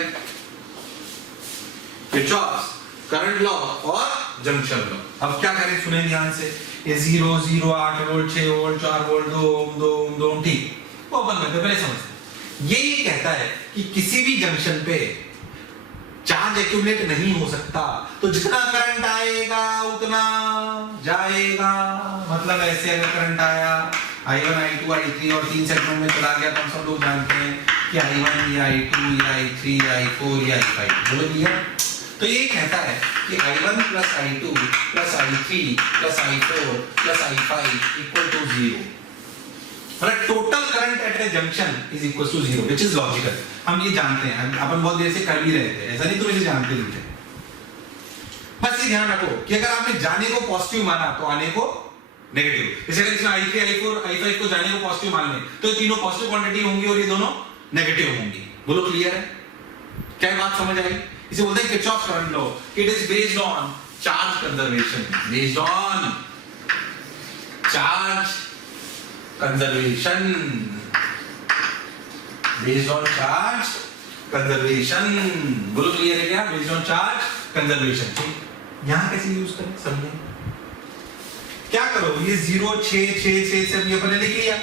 किरचॉफ्स करंट लॉ और जंक्शन लॉ। अब क्या करें, सुने ध्यान से। ये 0 0 8 वोल्ट 6 वोल्ट 4 वोल्ट 2 ओम 2 ओम 2 ओम, ठीक, वो अपन करते पहले समझते। ये कहता है कि किसी भी जंक्शन पे चार्ज एक्यूमुलेट नहीं हो सकता, तो जितना करंट आएगा उतना जाएगा। मतलब ऐसे अगर करंट आया I1 I2 I3 और 3 सेगमेंट में चला गया तो हम सब लोग जानते हैं कि I1 या I2 या I3 या I4 या I5। बोलो क्लियर? तो ये कहता है कि I1 plus I2 plus I3 plus I4 plus I5 equal to 0। मतलब total current at a junction is equal to 0, which is logical. हम ये जानते हैं, अपन बहुत देर से कर भी रहे थे, ऐसा नहीं तुम इसे जानते नहीं थे। बस ये ध्यान रखो कि अगर आपने जाने को पॉजिटिव माना तो आने को नेगेटिव। जैसे अगर इसमें I3 I4 I5 को जाने को पॉजिटिव मान लें तो ये तीनों पॉजिटिव क्वांटिटी होंगी और ये दोनों नेगेटिव होंगी। बोलो क्लियर है? क्या बात समझ आई? इसे बोलते हैं Kirchhoff's current law. It is based on charge conservation, based on charge conservation, based on charge conservation. बोलो क्लियर है क्या? Based on charge conservation. ठीक, यहां कैसे यूज करें समझे। क्या करो, ये 0 6 6 6 से ये अपने लिख लिया।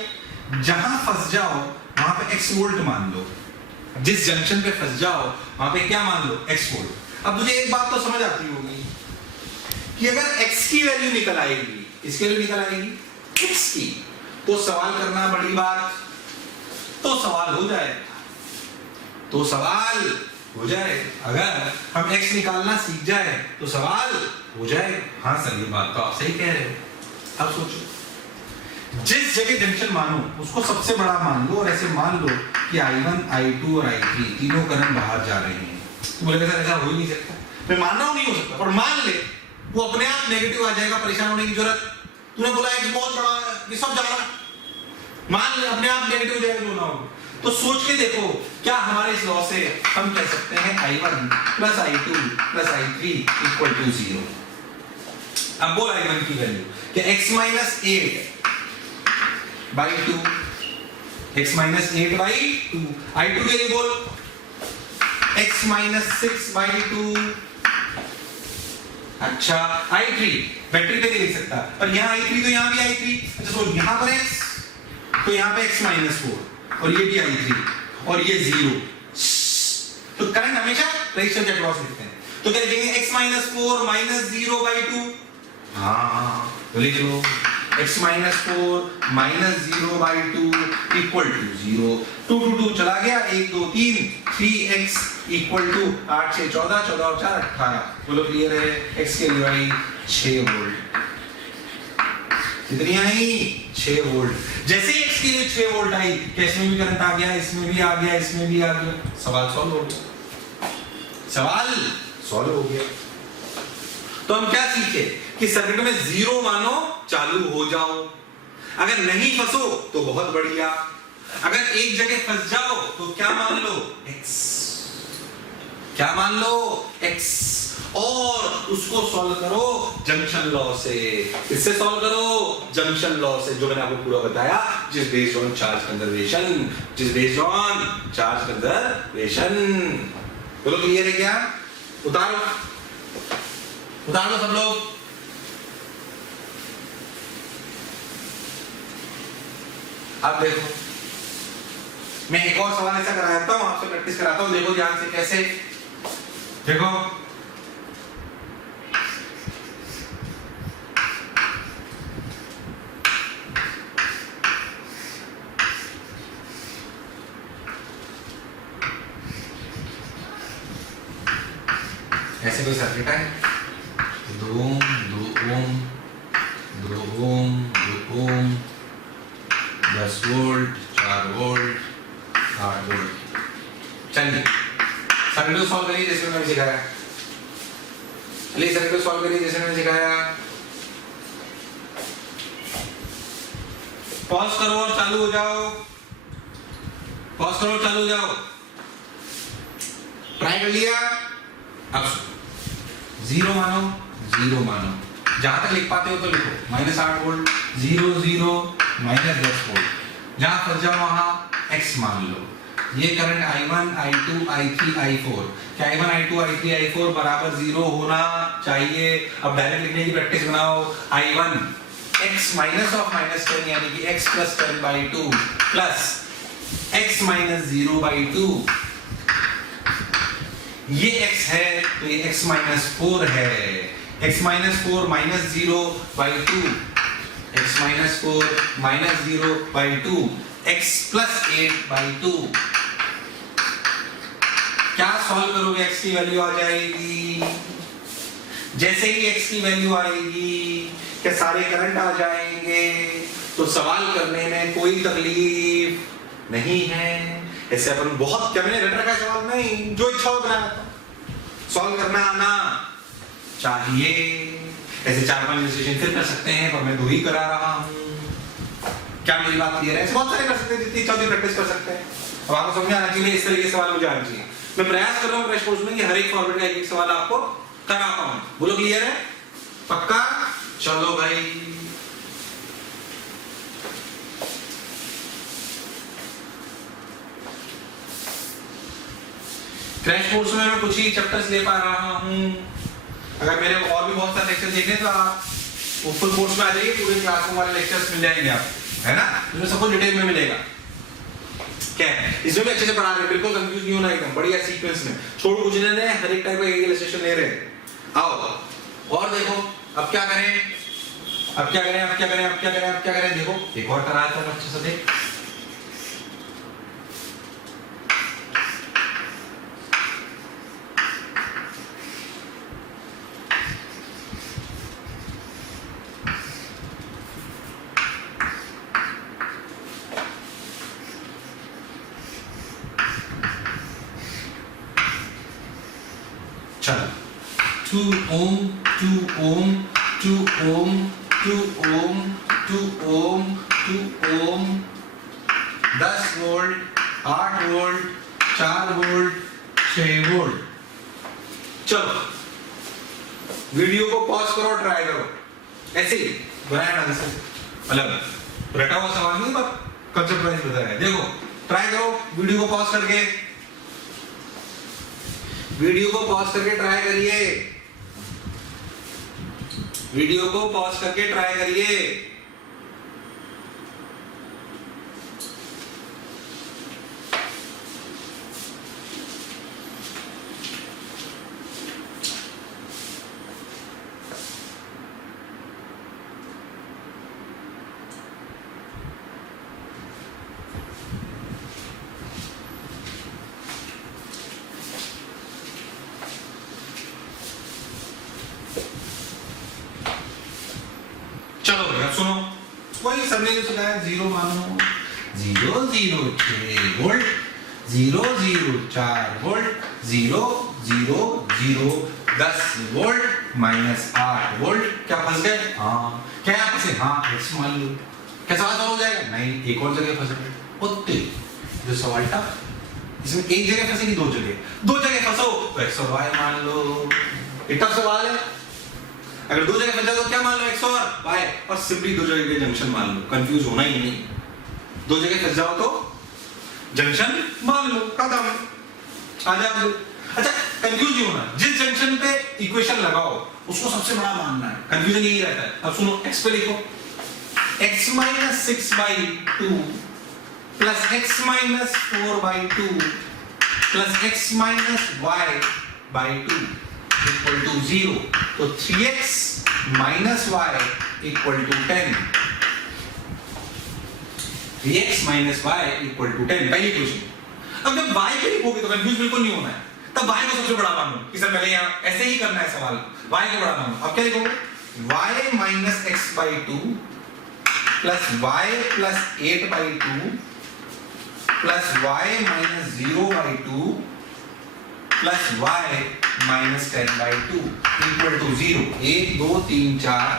जहां फंस जाओ वहां पे x वोल्ट मान लो। जिस जंक्शन पे फंस जाओ वहां पे क्या मान लो? x volt. अब मुझे एक बात तो समझ आती होगी कि अगर x की वैल्यू निकल आएगी, इसकी वैल्यू निकल आएगी x की, तो सवाल करना बड़ी बात, तो सवाल हो जाए, तो सवाल हो जाए। अगर हम x निकालना सीख जाए तो सवाल हो जाए। हाँ सर ये बात तो आप सही कह रहे हो। अब सोचो, जिस जगह जंक्शन मानो उसको सबसे बड़ा मान लो और ऐसे मान लो कि I1 I2 और I3 तीनों करंट बाहर जा रहे हैं। तो बोलेगा सर ऐसा हो ही नहीं सकता। मैं मान रहा हूं नहीं हो सकता, पर मान ले वो अपने आप नेगेटिव आ जाएगा, परेशान होने की जरूरत। तूने बोला एक बहुत बड़ा ये सब जा रहा है, मान ले अपने आप नेगेटिव हो जाएगा, जो ना हो। तो सोच के देखो, क्या हमारे इस लॉ से हम कह सकते हैं I1 plus I2 plus I3 equal to 0। अब बोल I1 की वैल्यू कि x minus 8 by 2, x minus 8 by 2, I2 के लिए बोल x माइनस 6 by 2। अच्छा I3 बैटरी पे नहीं लिख सकता, पर यहाँ I3 तो यहाँ भी I3। अच्छा तो यहाँ पर x, तो यहाँ पे x माइनस 4 और ये भी I3 और ये 0। तो करंट हमेशा रेजिस्टर के अक्रॉस लिखते हैं। तो क्या लिखेंगे x माइनस 4 माइनस 0 by 2। हाँ तो लिख लो x minus 4 minus 0 by 2 equal to 0। 2 2 2 चला गया, 1 2 3, 3x इक्वल टू 8 6 14, 14 और 4 18। बोलो क्लियर है? x के लिए आई 6 वोल्ट। कितनी आई? 6 वोल्ट। जैसे ही x के लिए 6 वोल्ट आई, क्या इसमें भी करंट आ गया, इसमें भी आ गया, इसमें भी आ गया। सवाल सॉल्व हो गया, सवाल सॉल्व हो गया। तो हम क्या सीखे कि सर्किट में 0 मानो चालू हो जाओ, अगर नहीं फंसो तो बहुत बढ़िया, अगर एक जगह फंस जाओ तो क्या मान लो? x। क्या मान लो? x। और उसको सॉल्व करो जंक्शन लॉ से। इससे सॉल्व करो जंक्शन लॉ से, जो मैंने आपको पूरा बताया, जिस बेस्ड ऑन चार्ज कंजर्वेशन, जिस बेस्ड ऑन चार्ज कंजर्वेशन। बोलो क्लियर है क्या? उतारो उतार लो सब लोग। अब देखो, मैं एक और सवाल ऐसा कराता हूं, आपसे प्रैक्टिस कराता हूं। देखो ध्यान से कैसे। देखो ऐसे कोई सर्किट है, 2 ओम 2 ओम 2 ओम 2 ओम, 10 वोल्ट 4 वोल्ट 8 वोल्ट। चलिए सर्किट को सॉल्व करिए जैसे मैंने सिखाया। चलिए सर्किट को सॉल्व करिए जैसे मैंने सिखाया। पॉज करो और चालू हो जाओ, पॉज करो चालू हो जाओ। ट्राई कर लिया। अब 0 मानो, 0 मानो, जहां तक लिख पाते हो तो लिखो। Minus 8 volt 0 0 minus 10 volt. जहां फंस जाओ वहां x मान लो। ये current I1 I2 I3 I4, क्या I1 I2 I3 I4 बराबर 0 होना चाहिए। अब डायरेक्ट लिखने की प्रैक्टिस बनाओ। I1 x minus of minus 10 यानी कि x plus 10 by 2 plus x minus 0 by 2। ये x है तो ये x माइनस 4 है। x minus 4 minus 0 by 2, x minus 4 minus 0 by 2, x plus 8 by 2। क्या सॉल्व करोगे? x की वैल्यू आ जाएगी। जैसे ही x की वैल्यू आएगी क्या सारे करंट आ जाएंगे, तो सवाल करने में कोई तकलीफ नहीं है। ऐसे अपन बहुत, क्या मैंने रट रखा है सवाल? नहीं, जो इच्छा हो बनाया, सॉल्व करना आना चाहिए। ऐसे 4-5 इलस्ट्रेशन फिर कर सकते हैं, पर मैं 2 ही करा रहा हूं। क्या मेरी बात क्लियर है? ऐसे बहुत सारे कर सकते हैं, जितनी इच्छा होती प्रैक्टिस कर सकते हैं। अब आपको समझ आना चाहिए, इस तरीके से सवाल मुझे आना चाहिए। मैं प्रयास कर रहा हूँ क्रैश कोर्स में कि हर एक फॉर्मेट का एक सवाल आपको करा पाऊं। बोलो क्लियर है? पक्का? चलो भाई। क्रैश कोर्स में मैं कुछ ही चैप्टर्स ले पा रहा हूँ। अगर मेरे और भी बहुत सारे लेक्चर देखें तो आप फुल कोर्स में आ जाइए, पूरे क्लासरूम वाले लेक्चर्स मिल जाएंगे आपको, है ना, इसमें सब कुछ डिटेल में मिलेगा। क्या है इसमें भी अच्छे से पढ़ा रहे हैं, बिल्कुल कंफ्यूज नहीं होना, एकदम बढ़िया सीक्वेंस में, छोड़ कुछ नहीं रहे, हर एक टाइप का इलस्ट्रेशन ले रहे हैं। आओ और देखो अब क्या करें, अब क्या करें, अब क्या करें, अब क्या करें, अब क्या करें, देखो एक और करा था अच्छे से देख। चलो 2 ohm 2 ohm 2 ohm 2 ohm 2 ohm 2 ohm 10 volt 8 volt 4 volt 6 volt. चलो वीडियो को पॉज करो, ट्राई करो, ऐसे ही बनाया ढंग से, मतलब रटा हुआ सवाल नहीं पर कंसेप्ट वाइज बताया। देखो ट्राई करो, वीडियो को पॉज करके, वीडियो को पॉज करके ट्राई करिए, वीडियो को पॉज करके ट्राई करिए। चलो भैया सुनो, वही सबने जो सिखाया, 0 मानो 0 0 6 वोल्ट 0 0 4 वोल्ट 0 0 0 10 वोल्ट -8 वोल्ट। क्या फंस गए? हाँ। क्या यहाँ फंसे? हाँ एक्स मान लो। क्या सवाल हो जाएगा? नहीं, एक और जगह फंसे होते जो सवाल था, इसमें एक जगह फंसेगी, दो जगह फंसो तो एक्स और वाई मान लो। इतना सवाल है, अगर दो जगह फंस जाओ तो क्या मान लो, एक्स और वाई, और सिंपली दो जगह के जंक्शन मान लो, कंफ्यूज होना ही नहीं। दो जगह फंस जाओ तो जंक्शन मान लो, खत्म, आ जाओ। अच्छा कंफ्यूज नहीं होना, जिस जंक्शन पे इक्वेशन लगाओ उसको सबसे बड़ा मानना है, कंफ्यूजन यही रहता है। अब सुनो, एक्स पे लिखो x - 6/2 plus x - 4/2 plus x - y/2 equal to 0। तो 3x minus y equal to 10। 3x minus y equal to 10, पहली इक्वेशन। अब जब y पे लिखोगे तो कंफ्यूज बिल्कुल नहीं होना है, तब y को सबसे बड़ा मानो कि सर पहले यहाँ ऐसे ही करना है सवाल, y को बड़ा मानो। अब क्या लिखोगे? y minus x/2 plus y plus 8/2 plus y minus 0/2 plus y minus 10/2 equal to 0। 1 2 3 4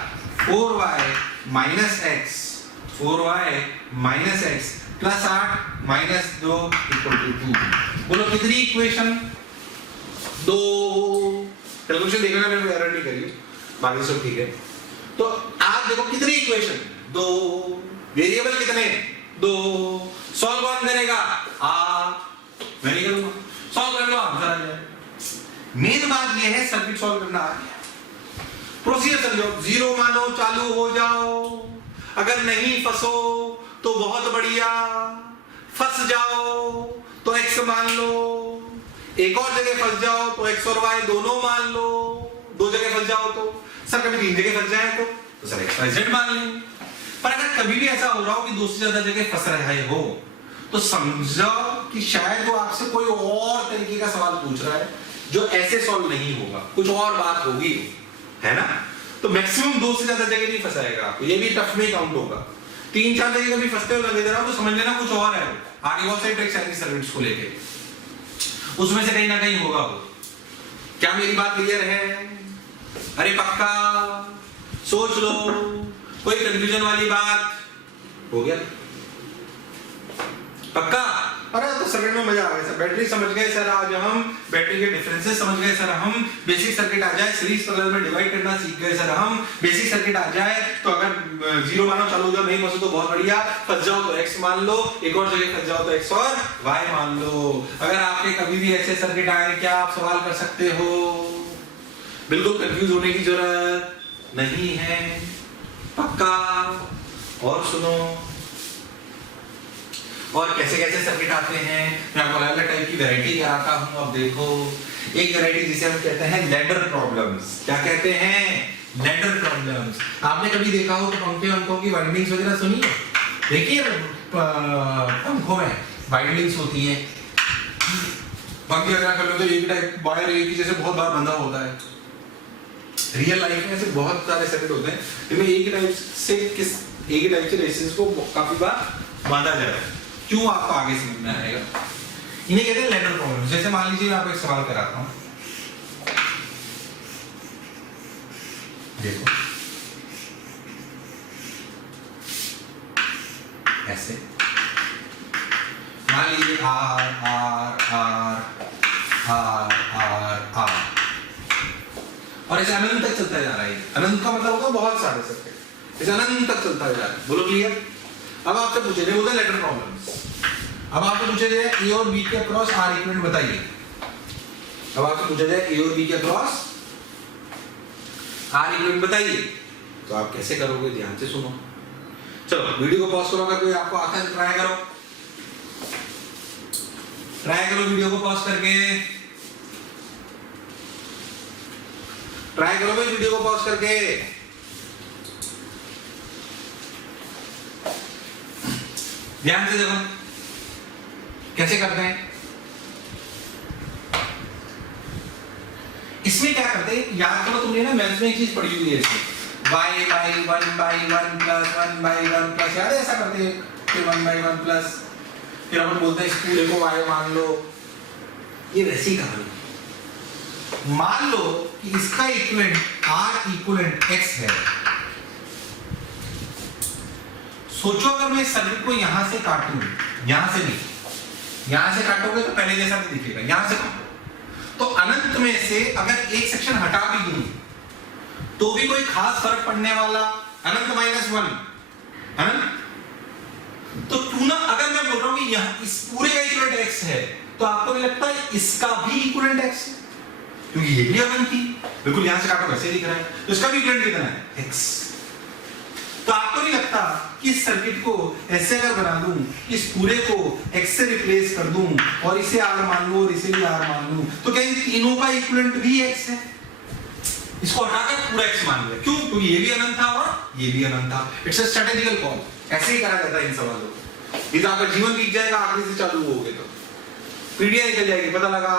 4y minus x 4y minus x plus 8 minus 2 equal to 2। बोलो कितनी इक्वेशन? 2। कैलकुलेशन देखना, मैंने एरर नहीं करी, बाकी सब ठीक है। तो आप देखो कितनी इक्वेशन? 2। वेरिएबल कितने? 2। सॉल्व कौन करेगा? मैं नहीं करूंगा, सॉल्व कर लो आंसर आ जाए। मेन बात यह है सर्किट सॉल्व करना आ गया, प्रोसीजर समझो। 0 मानो, चालू हो जाओ, अगर नहीं फंसो तो बहुत बढ़िया, फंस जाओ तो x मान लो, एक और जगह फंस जाओ तो x और y दोनों मान लो। दो जगह फंस जाओ तो सर, कभी 3 जगह फंस जाए तो सर x y z मान लेंगे। पर अगर कभी भी ऐसा हो रहा हो कि 2 से ज्यादा जगह फंस रहे हो तो समझो कि शायद वो आपसे कोई और तरीके का सवाल पूछ रहा है जो ऐसे सॉल्व नहीं होगा, कुछ और बात होगी, है ना। तो मैक्सिमम 2 से ज्यादा जगह नहीं फंसाएगा आपको, ये भी टफ में काउंट होगा। 3-4 जगह कभी फंसते हुए लगे जरा तो समझ लेना कुछ और है। आगे बहुत सारी ट्रिक्स आएंगी सर्किट्स को लेके, उसमें से कहीं ना कहीं होगा वो। क्या मेरी बात क्लियर है? अरे पक्का सोच लो, कोई कंफ्यूजन वाली बात? हो गया पक्का? अरे तो सर्किट में मजा आ गया सर, बैटरी समझ गए सर, आज हम बैटरी के डिफरेंसेस समझ गए सर, हम बेसिक सर्किट आ जाए, सीरीज पैरेलल में डिवाइड करना सीख गए सर, हम बेसिक सर्किट आ जाए तो अगर जीरो मानो चालू हो जाओ, नहीं फंसो तो बहुत बढ़िया, फंस जाओ तो x मान लो, एक और जगह फंस जाओ तो x और y मान लो। अगर आपके कभी भी ऐसे सर्किट आए क्या आप सवाल कर सकते हो, बिल्कुल कंफ्यूज होने की जरूरत नहीं है, पक्का। और सुनो, और कैसे कैसे सर्किट आते हैं, मैं आपको अलग अलग टाइप की वैरायटी कराता हूं। अब देखो, एक वैरायटी जिसे हम कहते हैं लैडर प्रॉब्लम्स। क्या कहते हैं? Ladder problems. आपने कभी देखा हो तो पंखे वंखों की वाइंडिंग्स वगैरह सुनी है? देखिए पंखों में वाइंडिंग्स होती हैं, पंखे वगैरह कर लो तो एक टाइप वायर एक ही जैसे बहुत बार बंधा होता है। रियल लाइफ में ऐसे बहुत सारे सर्किट होते हैं जिनमें एक ही टाइप से रेजिस्टेंस को काफी बार बांधा जाता है। क्यों आपको आगे समझ में आएगा। इन्हें कहते हैं लैडर प्रॉब्लम। जैसे मान लीजिए मैं आपको एक सवाल कराता हूं, देखो ऐसे मान लीजिए R R R R R R और इसे अनंत तक चलता जा रहा है। अनंत का मतलब होता है बहुत सारे सर्किट, इसे अनंत तक चलता जा रहा है। बोलो क्लियर। अब आपसे पूछे जाए होता लेटर प्रॉब्लम्स। अब आपसे पूछे जाए ए और बी के अक्रॉस आर इक्विवेलेंट बताइए। अब आपसे पूछा जाए ए और बी के अक्रॉस आर इक्विवेलेंट बताइए, तो आप कैसे करोगे, ध्यान से सुनो। चलो वीडियो को पॉज करो, अगर कोई आपको आता है ट्राई करो, ट्राई करो वीडियो को पॉज करके, ट्राई करो भाई वीडियो को पॉज करके। ध्यान से देखो कैसे करते हैं। इसमें क्या करते हैं, याद करो, तुमने ना मैथ्स में एक चीज पढ़ी हुई है, y by 1 by 1 plus 1 by 1 plus, याद है ऐसा करते हैं, फिर 1 by 1 plus, फिर अपन बोलते हैं इस पूरे को y मान लो। ये वैसी कहानी। मान लो कि इसका इक्विवेलेंट r इक्विवेलेंट x है। सोचो अगर मैं इस सर्किट को यहां से काटूं, यहां से नहीं, यहां से काटोगे तो पहले जैसा नहीं दिखेगा, यहां से काटो तो अनंत में से अगर एक सेक्शन हटा भी दूं तो भी कोई खास फर्क पड़ने वाला, अनंत -1 अनंत। तो तू ना, अगर मैं बोल रहा हूं कि यहां इस पूरे का इक्विवेलेंट x है, तो आपको नहीं लगता है इसका भी इक्विवेलेंट x है, क्योंकि ये भी अनंत थी, बिल्कुल यहां से काटो वैसे दिख रहा है, तो इसका भी इक्विवेलेंट कितना है x। तो आपको नहीं लगता कि इस सर्किट को ऐसे अगर बना दूं, इस पूरे को x से रिप्लेस कर दूं और इसे r मान लूं और इसे भी r मान लूं, तो क्या इन तीनों का इक्विवेलेंट भी x है? इसको हटाकर पूरा x मान लिया, क्यों? क्योंकि ये भी अनंत था और ये भी अनंत था। It's a strategical call. ऐसे ही करा जाता है इन सवालों को। इधर आपका जीवन बीत जाएगा, आखिरी से चालू होगे तो पीढ़ियां निकल जाएगी, पता लगा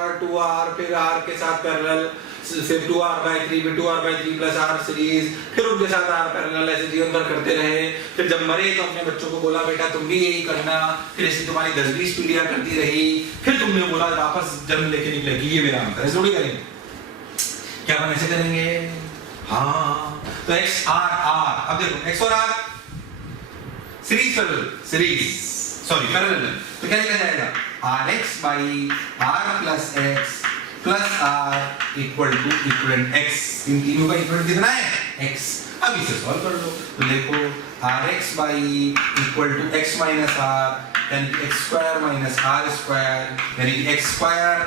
r 2r, फिर r के साथ पैरेलल, फिर 2r/3, फिर 2r/3 प्लस r सीरीज, फिर उनके साथ r पैरेलल, ऐसे जीवन भर करते रहे। फिर जब मरे तो अपने बच्चों को बोला बेटा तुम भी यही करना, फिर ऐसे तुम्हारी 10-20 पीढ़ियां करती रही, फिर तुमने बोला वापस जन्म लेके निकलेगी, ये मेरा अंतर है। थोड़ी करेंगे क्या हम ऐसे करेंगे? हाँ, तो x r r, अब देखो x और r पैरेलल, तो क्या लिखा जाएगा? rx by r plus x plus r equal to equivalent x। इन तीनों का इक्विवेलेंट कितना है? x। अब इसे सॉल्व कर लो, तो देखो rx by equal to x minus r, यानी कि x square minus r square, यानी कि x square,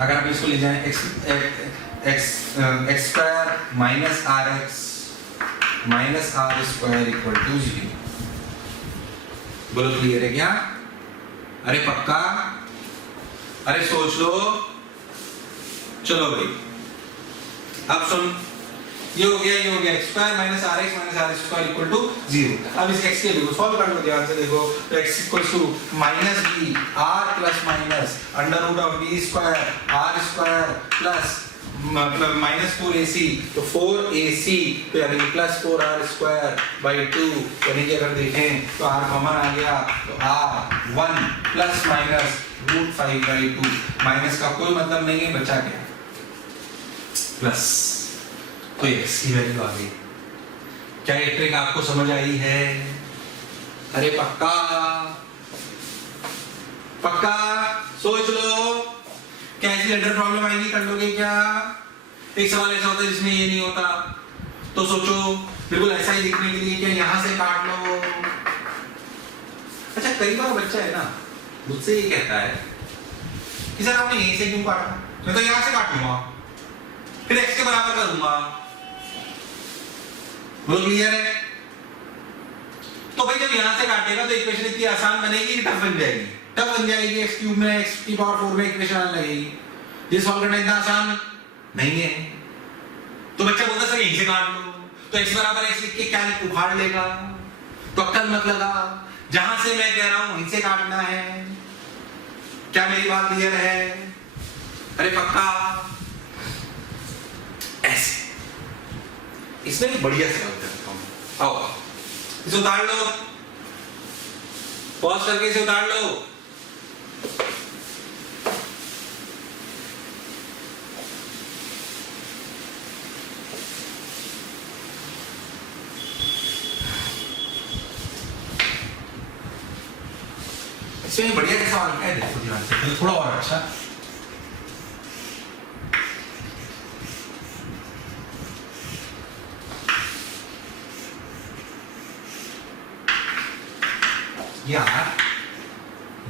अगर आप इसको ले जाएं x square minus rx minus r square equal to 0। बोलो क्लियर है क्या? अरे पक्का? अरे सोच लो। चलो भाई अब सुन, ये हो गया x स्क्वायर माइनस rx माइनस r स्क्वायर इक्वल टू 0। अब इस x के लिए सॉल्व कर लो ध्यान से। देखो तो x equal to minus b r plus minus under root of b square r square plus मतलब -4ac, तो 4ac तो यानी प्लस 4r स्क्वायर बाई 2, यानी कि अगर देखें तो r कॉमन आ गया, तो r 1 प्लस माइनस √5/2, माइनस का कोई मतलब नहीं है, बचा क्या? प्लस। तो x की वैल्यू आ गई। क्या ये ट्रिक आपको समझ आई है? अरे पक्का? पक्का? सोच लो, कैसी लेटर प्रॉब्लम आएगी, कर लोगे क्या? एक सवाल ऐसा होता है जिसमें ये नहीं होता, तो सोचो बिल्कुल ऐसा ही लिखने के लिए क्या यहां से काट लो। अच्छा, कई बार बच्चा है ना मुझसे ये कहता है कि सर आपने यहीं से क्यों काटा, मैं तो यहां से काट लूंगा, फिर x के बराबर कर दूंगा। वो क्लियर है? तो भाई जब यहां से काटेगा तो इक्वेशन इतनी आसान बनेगी कि टफ बन जाएगी, टफ बन जाएगी। x क्यूब में x की पावर 4 में इक्वेशन आने लगेगी, ये सॉल्व करना इतना आसान नहीं है। तो बच्चा बोलता सर यहीं से काट लो, तो x बराबर x लिख के क्या उखाड़ लेगा, तो अक्कल मत लगा, जहां से मैं कह रहा हूं वहीं से काटना है। क्या मेरी बात क्लियर है? अरे पक्का? ऐसे इसमें भी बढ़िया से बात करता हूं। आओ इसे उतार लो, पॉज करके इसे उतार लो। इसमें बढ़िया का सवाल है, देखो ध्यान से, थोड़ा और अच्छा।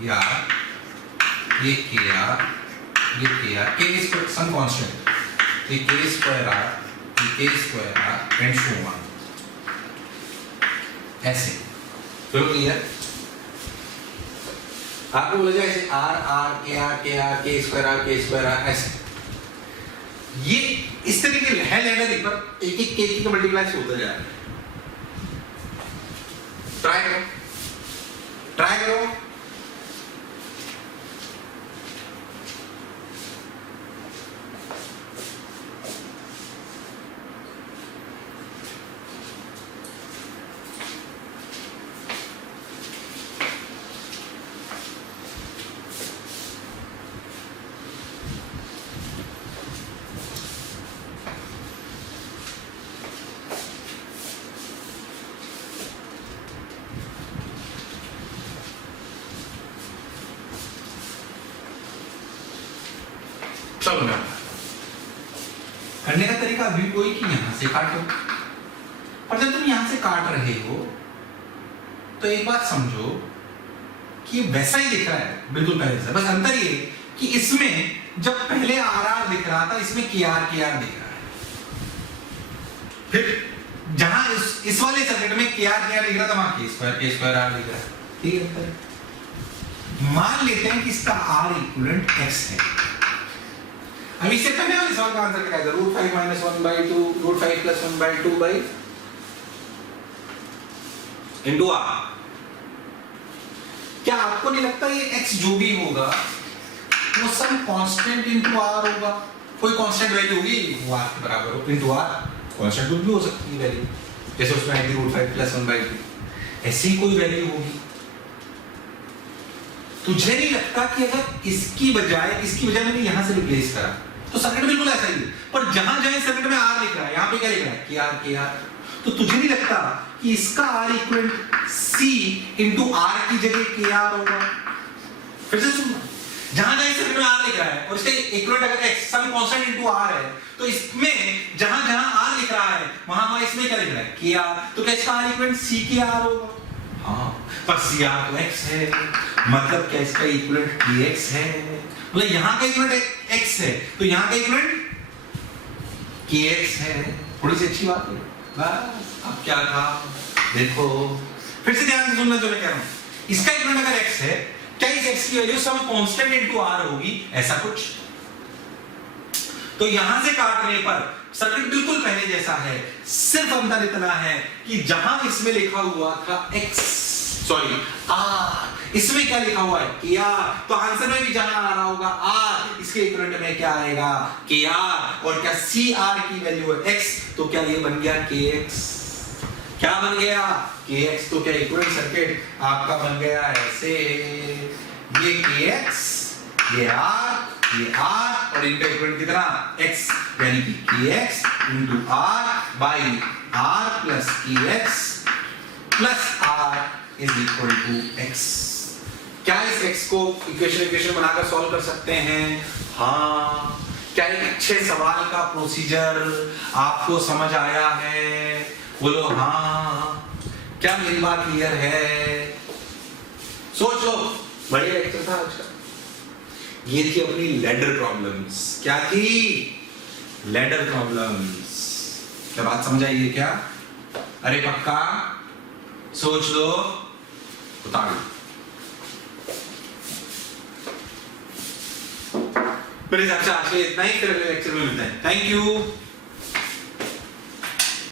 यार ये किया के इज सम कांस्टेंट, ये के square R and so on, ऐसे तो क्लियर? आपको बोला जाए ऐसे आर के स्क्वायर आर ऐसे, ये इस तरीके है लेटर पर एक एक के का मल्टीप्लाई होता जा रहा है। ट्राई करो। चलो मैं करने का तरीका अभी कोई कि यहां से काटो, और जब तुम यहां से काट रहे हो तो एक बात समझो कि वैसा ही दिख रहा है बिल्कुल पहले से, बस अंतर ये कि इसमें जब पहले आर दिख रहा था इसमें के आर दिख रहा है, फिर जहां इस वाले सर्किट में के आर दिख रहा था वहां के स्क्वायर आर दिख रहा है। ठीक है, मान लेते हैं कि इसका आर इक्विवेलेंट x है। अब इससे पहले वाले सवाल का आंसर क्या है? Root 5 minus 1/2 root 5 plus 1/2 by into R. क्या आपको नहीं लगता ये x जो भी होगा वो सम कांस्टेंट इंटू आर होगा? कोई कांस्टेंट वैल्यू होगी वो आर के बराबर हो इंटू आर, कांस्टेंट भी हो सकती है वैल्यू, जैसे उसमें आई थी रूट 5 प्लस 1/2, ऐसी कोई वैल्यू होगी। तुझे नहीं लगता कि अगर इसकी बजाय मैंने यहां से रिप्लेस करा तो सर्किट बिल्कुल ऐसा ही है, पर जहां जहां सर्किट में आर लिख रहा है यहां पे क्या लिख रहा है? के आर, तो तुझे नहीं लगता कि इसका R equal C into R की जगह के आर होगा? फिर से सुनना, जहां जहां सर्किट में आर लिख रहा है और इसका इक्वल अगर X some constant into R है, तो इसमें जहां जहां आर लिख रहा है वहां इसमें क्या लिख रहा है? के आर, तो क्या इसका आर इक्वल सी के आर होगा? हाँ, पर सी आर तो एक्स है, मतलब क्या इसका इक्विवेलेंट kx है, मतलब यहां का इक्विवेलेंट x है तो यहां का इक्विवेलेंट kx है। थोड़ी सी अच्छी बात है। बस अब क्या था देखो, फिर से ध्यान से सुनना जो मैं कह रहा हूं। इसका इक्विवेलेंट अगर x है, क्या इस x की value some constant into r होगी? ऐसा कुछ। तो यहां से काटने पर सर्किट बिल्कुल पहले जैसा है, सिर्फ अंतर इतना है कि जहां इसमें लिखा हुआ था आर, इसमें क्या लिखा हुआ है? के आर, तो आंसर में भी जहां आ रहा होगा आर, इसके इक्विवेलेंट में क्या आएगा? के आर, और क्या सी आर की वैल्यू है x, तो क्या ये बन गया kx? क्या बन गया? kx, तो क्या इक्विवेलेंट सर्किट आपका बन गया ऐसे, ये kx, ये r और इनका इक्विवेलेंट कितना? x, यानी कि kx into r by r plus kx plus r is equal to x। क्या इस x को इक्वेशन बनाकर सॉल्व कर सकते हैं? हाँ। क्या एक अच्छे सवाल का प्रोसीजर आपको समझ आया है? बोलो हाँ। क्या मेरी बात क्लियर है? सोच लो। बढ़िया लेक्चर था आज का। ये थी अपनी लैडर प्रॉब्लम्स। क्या थी? Ladder problems. क्या बात समझ आई है क्या? अरे पक्का? सोच लो, उतार लो। मेरे हिसाब से आज के इतना ही, फिर अगले लेक्चर में मिलते हैं। Thank you.